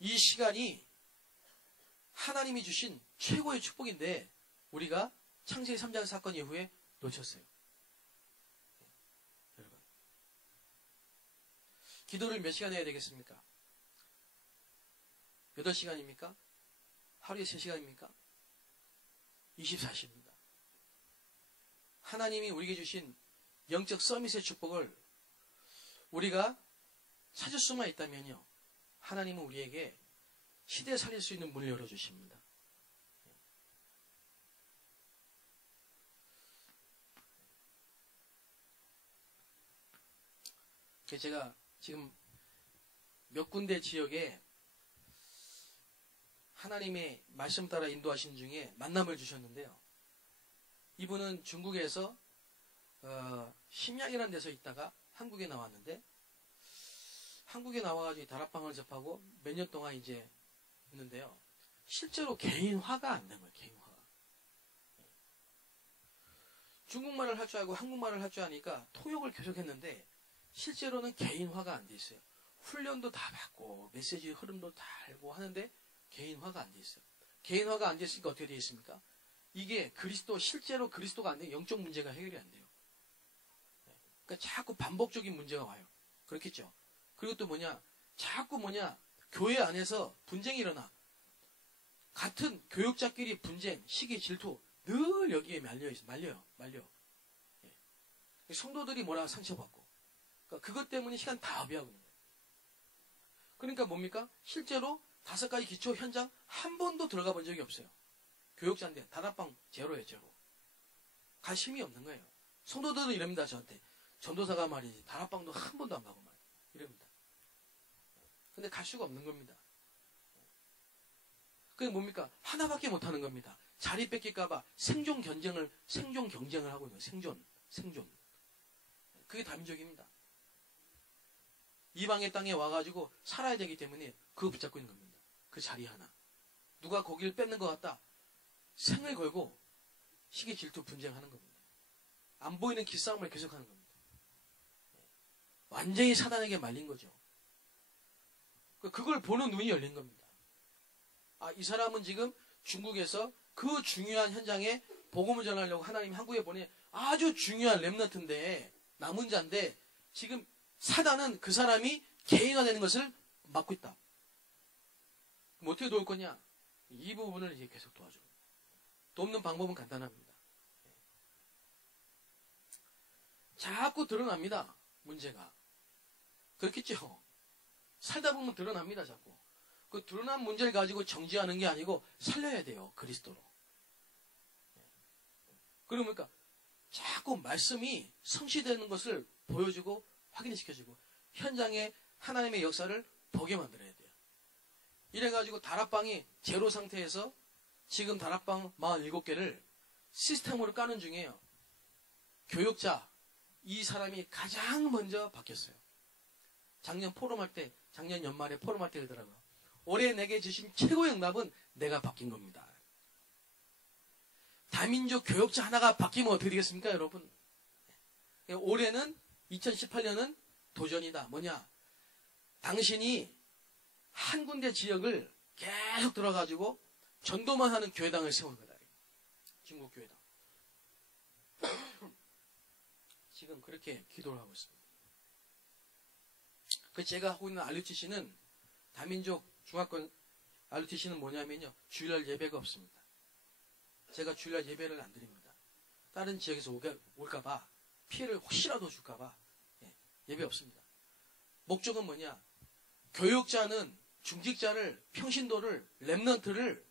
이 시간이 하나님이 주신 최고의 축복인데 우리가 창세기 3장 사건 이후에 놓쳤어요. 여러분, 기도를 몇 시간 해야 되겠습니까? 8시간입니까? 하루에 3시간입니까? 24시입니다. 하나님이 우리에게 주신 영적 서밋의 축복을 우리가 찾을 수만 있다면요, 하나님은 우리에게 시대 살릴 수 있는 문을 열어주십니다. 제가 지금 몇 군데 지역에 하나님의 말씀 따라 인도하신 중에 만남을 주셨는데요. 이분은 중국에서 심양이라는 데서 있다가 한국에 나왔는데, 한국에 나와가지고 다락방을 접하고 몇 년 동안 이제 있는데요. 실제로 개인화가 안 된 거예요. 개인화가. 중국말을 할 줄 알고 한국말을 할 줄 아니까 통역을 계속했는데 실제로는 개인화가 안 돼 있어요. 훈련도 다 받고 메시지 흐름도 다 알고 하는데 개인화가 안 돼 있어요. 개인화가 안 됐으니까 어떻게 되어 있습니까? 이게 실제로 그리스도가 안 되면 영적 문제가 해결이 안 돼요. 그러니까 자꾸 반복적인 문제가 와요. 그렇겠죠. 그리고 또 자꾸 교회 안에서 분쟁이 일어나. 같은 교육자끼리 분쟁, 시기, 질투 늘 여기에 말려요. 성도들이 상처받고. 그러니까 그것 때문에 시간 다 허비하고 있는 거예요. 그러니까 뭡니까? 실제로 5가지 기초 현장 한 번도 들어가 본 적이 없어요. 교육자인데 다락방 제로예요, 제로. 갈 힘이 없는 거예요. 성도들도 이럽니다, 저한테. 전도사가 말이지 다락방도 한 번도 안 가고 말이에요. 이럽니다. 근데 갈 수가 없는 겁니다. 그게 뭡니까? 하나밖에 못하는 겁니다. 자리 뺏길까봐 생존 경쟁을 하고 있는 거예요. 생존. 그게 다민족입니다. 이방의 땅에 와가지고 살아야 되기 때문에 그거 붙잡고 있는 겁니다. 그 자리 하나. 누가 거기를 뺏는 것 같다. 생을 걸고 시기 질투 분쟁하는 겁니다. 안 보이는 기싸움을 계속하는 겁니다. 완전히 사단에게 말린 거죠. 그걸 보는 눈이 열린 겁니다. 아, 이 사람은 지금 중국에서 그 중요한 현장에 복음을 전하려고 하나님이 한국에 보내 아주 중요한 렘넌트인데 남은 자인데 지금 사단은 그 사람이 개인화되는 것을 막고 있다. 그럼 어떻게 도울 거냐? 이 부분을 이제 계속 도와줘. 돕는 방법은 간단합니다. 자꾸 드러납니다. 문제가. 그렇겠죠? 살다 보면 드러납니다. 자꾸. 그 드러난 문제를 가지고 정지하는 게 아니고 살려야 돼요. 그리스도로. 그러니까 자꾸 말씀이 성취되는 것을 보여주고 확인시켜주고 현장에 하나님의 역사를 보게 만들어야 돼요. 이래가지고 다락방이 제로 상태에서 지금 다락방 47개를 시스템으로 까는 중이에요. 교육자, 이 사람이 가장 먼저 바뀌었어요. 작년 연말에 포럼할 때 그러더라고요. 올해 내게 주신 최고의 응답은 내가 바뀐 겁니다. 다민족 교육자 하나가 바뀌면 어떻게 되겠습니까, 여러분? 올해는 2018년은 도전이다. 뭐냐? 당신이 한 군데 지역을 계속 들어가지고 전도만 하는 교회당을 세우는 거다. 중국 교회당. 지금 그렇게 기도를 하고 있습니다. 그 제가 하고 있는 RUTC는 다민족 중화권 RUTC는 뭐냐면요. 주일날 예배가 없습니다. 제가 주일날 예배를 안 드립니다. 다른 지역에서 올까봐 피해를 혹시라도 줄까봐 예배 없습니다. 목적은 뭐냐? 교육자는 중직자를 평신도를 렘넌트를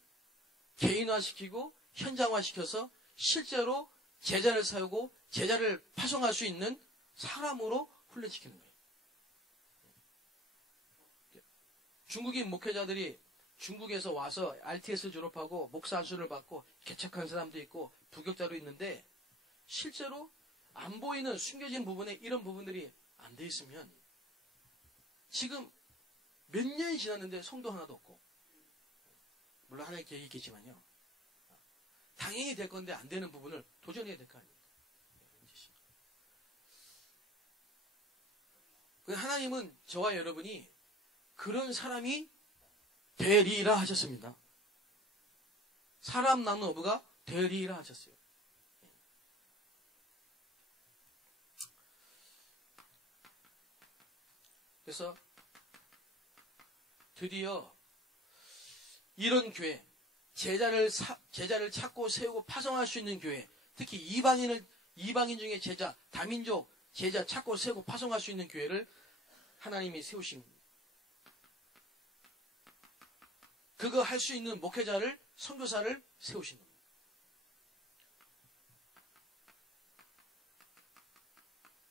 개인화시키고 현장화시켜서 실제로 제자를 세우고 제자를 파송할 수 있는 사람으로 훈련시키는 거예요. 중국인 목회자들이 중국에서 와서 RTS 졸업하고 목사 안수를 받고 개척한 사람도 있고 부격자로 있는데 실제로 안 보이는 숨겨진 부분에 이런 부분들이 안 돼 있으면 지금 몇 년이 지났는데 성도 하나도 없고 물론 하나의 계획이 있겠지만요. 당연히 될 건데 안 되는 부분을 도전해야 될 거 아닙니까? 하나님은 저와 여러분이 그런 사람이 되리라 하셨습니다. 사람 낳는 어부가 되리라 하셨어요. 그래서 드디어 이런 교회, 제자를 찾고 세우고 파송할 수 있는 교회, 특히 이방인 중에 제자, 다민족 제자 찾고 세우고 파송할 수 있는 교회를 하나님이 세우신 겁니다. 그거 할 수 있는 목회자를, 선교사를 세우신 겁니다.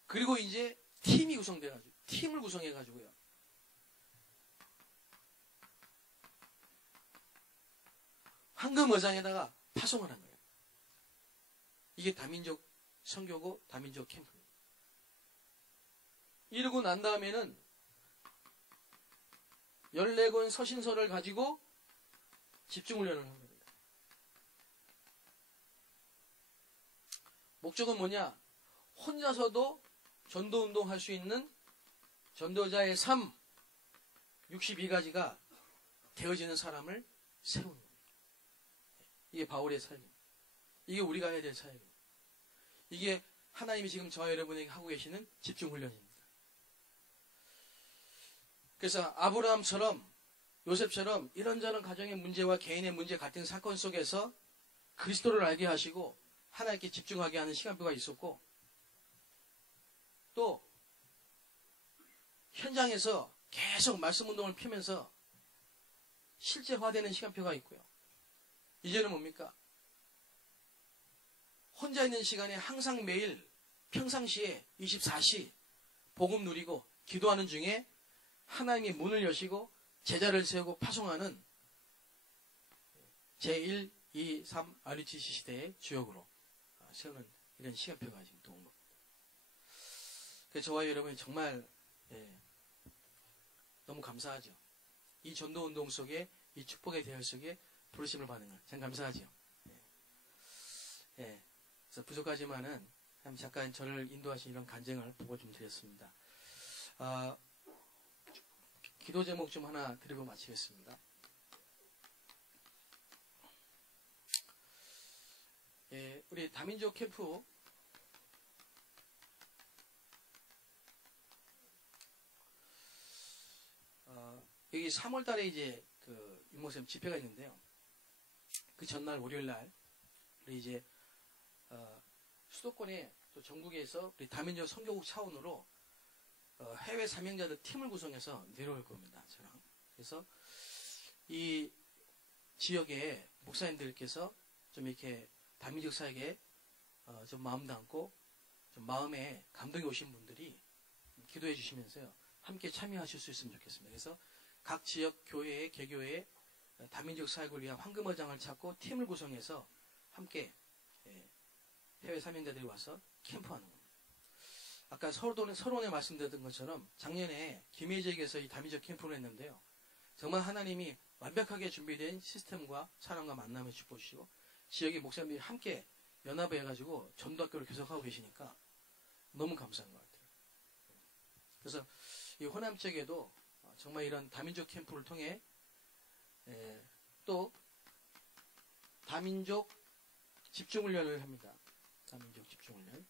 그리고 이제 팀이 구성돼가지고, 팀을 구성해가지고요. 황금어장에다가 파송을 한 거예요. 이게 다민족 선교고 다민족 캠프입니다. 이러고 난 다음에는 14권 서신서를 가지고 집중훈련을 한 겁니다. 목적은 뭐냐? 혼자서도 전도운동 할 수 있는 전도자의 삶 62가지가 되어지는 사람을 세우는 겁니다. 이게 바울의 삶입니다. 이게 우리가 해야 될 사역입니다. 이게 하나님이 지금 저와 여러분에게 하고 계시는 집중훈련입니다. 그래서 아브라함처럼 요셉처럼 이런저런 가정의 문제와 개인의 문제 같은 사건 속에서 그리스도를 알게 하시고 하나님께 집중하게 하는 시간표가 있었고 또 현장에서 계속 말씀 운동을 피면서 실제화되는 시간표가 있고요. 이제는 뭡니까? 혼자 있는 시간에 항상 매일 평상시에 24시 복음 누리고 기도하는 중에 하나님이 문을 여시고 제자를 세우고 파송하는 제1, 2, 3 RUTC 시대의 주역으로 세우는 이런 시간표가 지금 또 온 겁니다. 그래서 저와 여러분이 정말 너무 감사하죠. 이 전도운동 속에, 이 축복의 대열 속에 부르심을 받는 걸 참 감사하죠. 그래서 부족하지만은 잠깐 저를 인도하신 이런 간증을 보고 좀 드렸습니다. 기도 제목 좀 하나 드리고 마치겠습니다. 우리 다민족 캠프 여기 3월 달에 이제 그 윤목사님 집회가 있는데요. 그 전날 월요일 날 우리 이제 수도권에 또 전국에서 우리 다민족 선교국 차원으로 해외 사명자들 팀을 구성해서 내려올 겁니다. 저랑. 그래서 이 지역의 목사님들께서 좀 이렇게 다민족 사역에 좀 마음 담고 좀 마음에 감동이 오신 분들이 기도해 주시면서요. 함께 참여하실 수 있으면 좋겠습니다. 그래서 각 지역 교회의 개교회에 다민족 사역을 위한 황금어장을 찾고 팀을 구성해서 함께 해외 사명자들이 와서 캠프하는 겁니다. 아까 서론에 말씀드렸던 것처럼 작년에 김해지역에서 이 다민족 캠프를 했는데요. 정말 하나님이 완벽하게 준비된 시스템과 사람과 만남을 주시고 지역의 목사님들이 함께 연합을 해가지고 전도학교를 계속하고 계시니까 너무 감사한 것 같아요. 그래서 이 호남 쪽에도 정말 이런 다민족 캠프를 통해 또 다민족 집중훈련을 합니다. 다민족 집중훈련.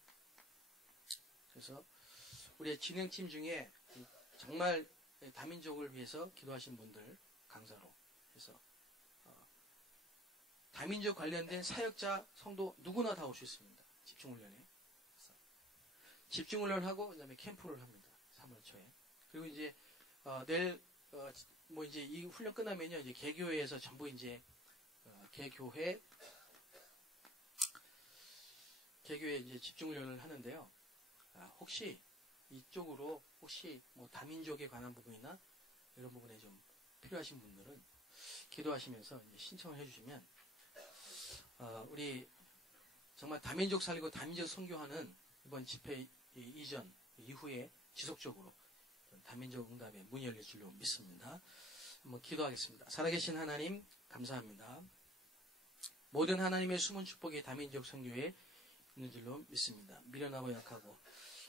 그래서 우리의 진행팀 중에 정말 다민족을 위해서 기도하신 분들 강사로 해서 다민족 관련된 사역자 성도 누구나 다 올 수 있습니다. 집중훈련에. 집중훈련하고 그다음에 캠프를 합니다. 3월 초에. 그리고 이제 내일 뭐 이제 이 훈련 끝나면요 이제 개교회에서 전부 이제 개교회 이제 집중훈련을 하는데요. 혹시 이쪽으로 혹시 뭐 다민족에 관한 부분이나 이런 부분에 좀 필요하신 분들은 기도하시면서 이제 신청을 해주시면 우리 정말 다민족 살리고 다민족 선교하는 이번 집회 이전 이후에 지속적으로 다민족 응답의 문이 열릴 줄로 믿습니다. 한번 기도하겠습니다. 살아계신 하나님 감사합니다. 모든 하나님의 숨은 축복이 다민족 선교에 있는 줄로 믿습니다. 미련하고 약하고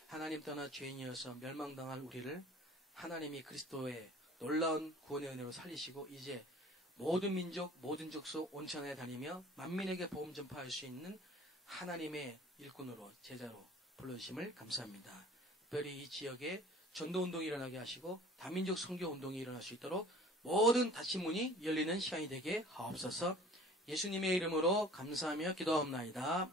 하나님 떠나 죄인이어서 멸망당할 우리를 하나님이 그리스도의 놀라운 구원의 은혜로 살리시고 이제 모든 민족 모든 족속 온천에 다니며 만민에게 복음 전파할 수 있는 하나님의 일꾼으로 제자로 불러주심을 감사합니다. 특별히 이 지역에 전도운동이 일어나게 하시고 다민족 선교운동이 일어날 수 있도록 모든 닫힌 문이 열리는 시간이 되게 하옵소서. 예수님의 이름으로 감사하며 기도하옵나이다.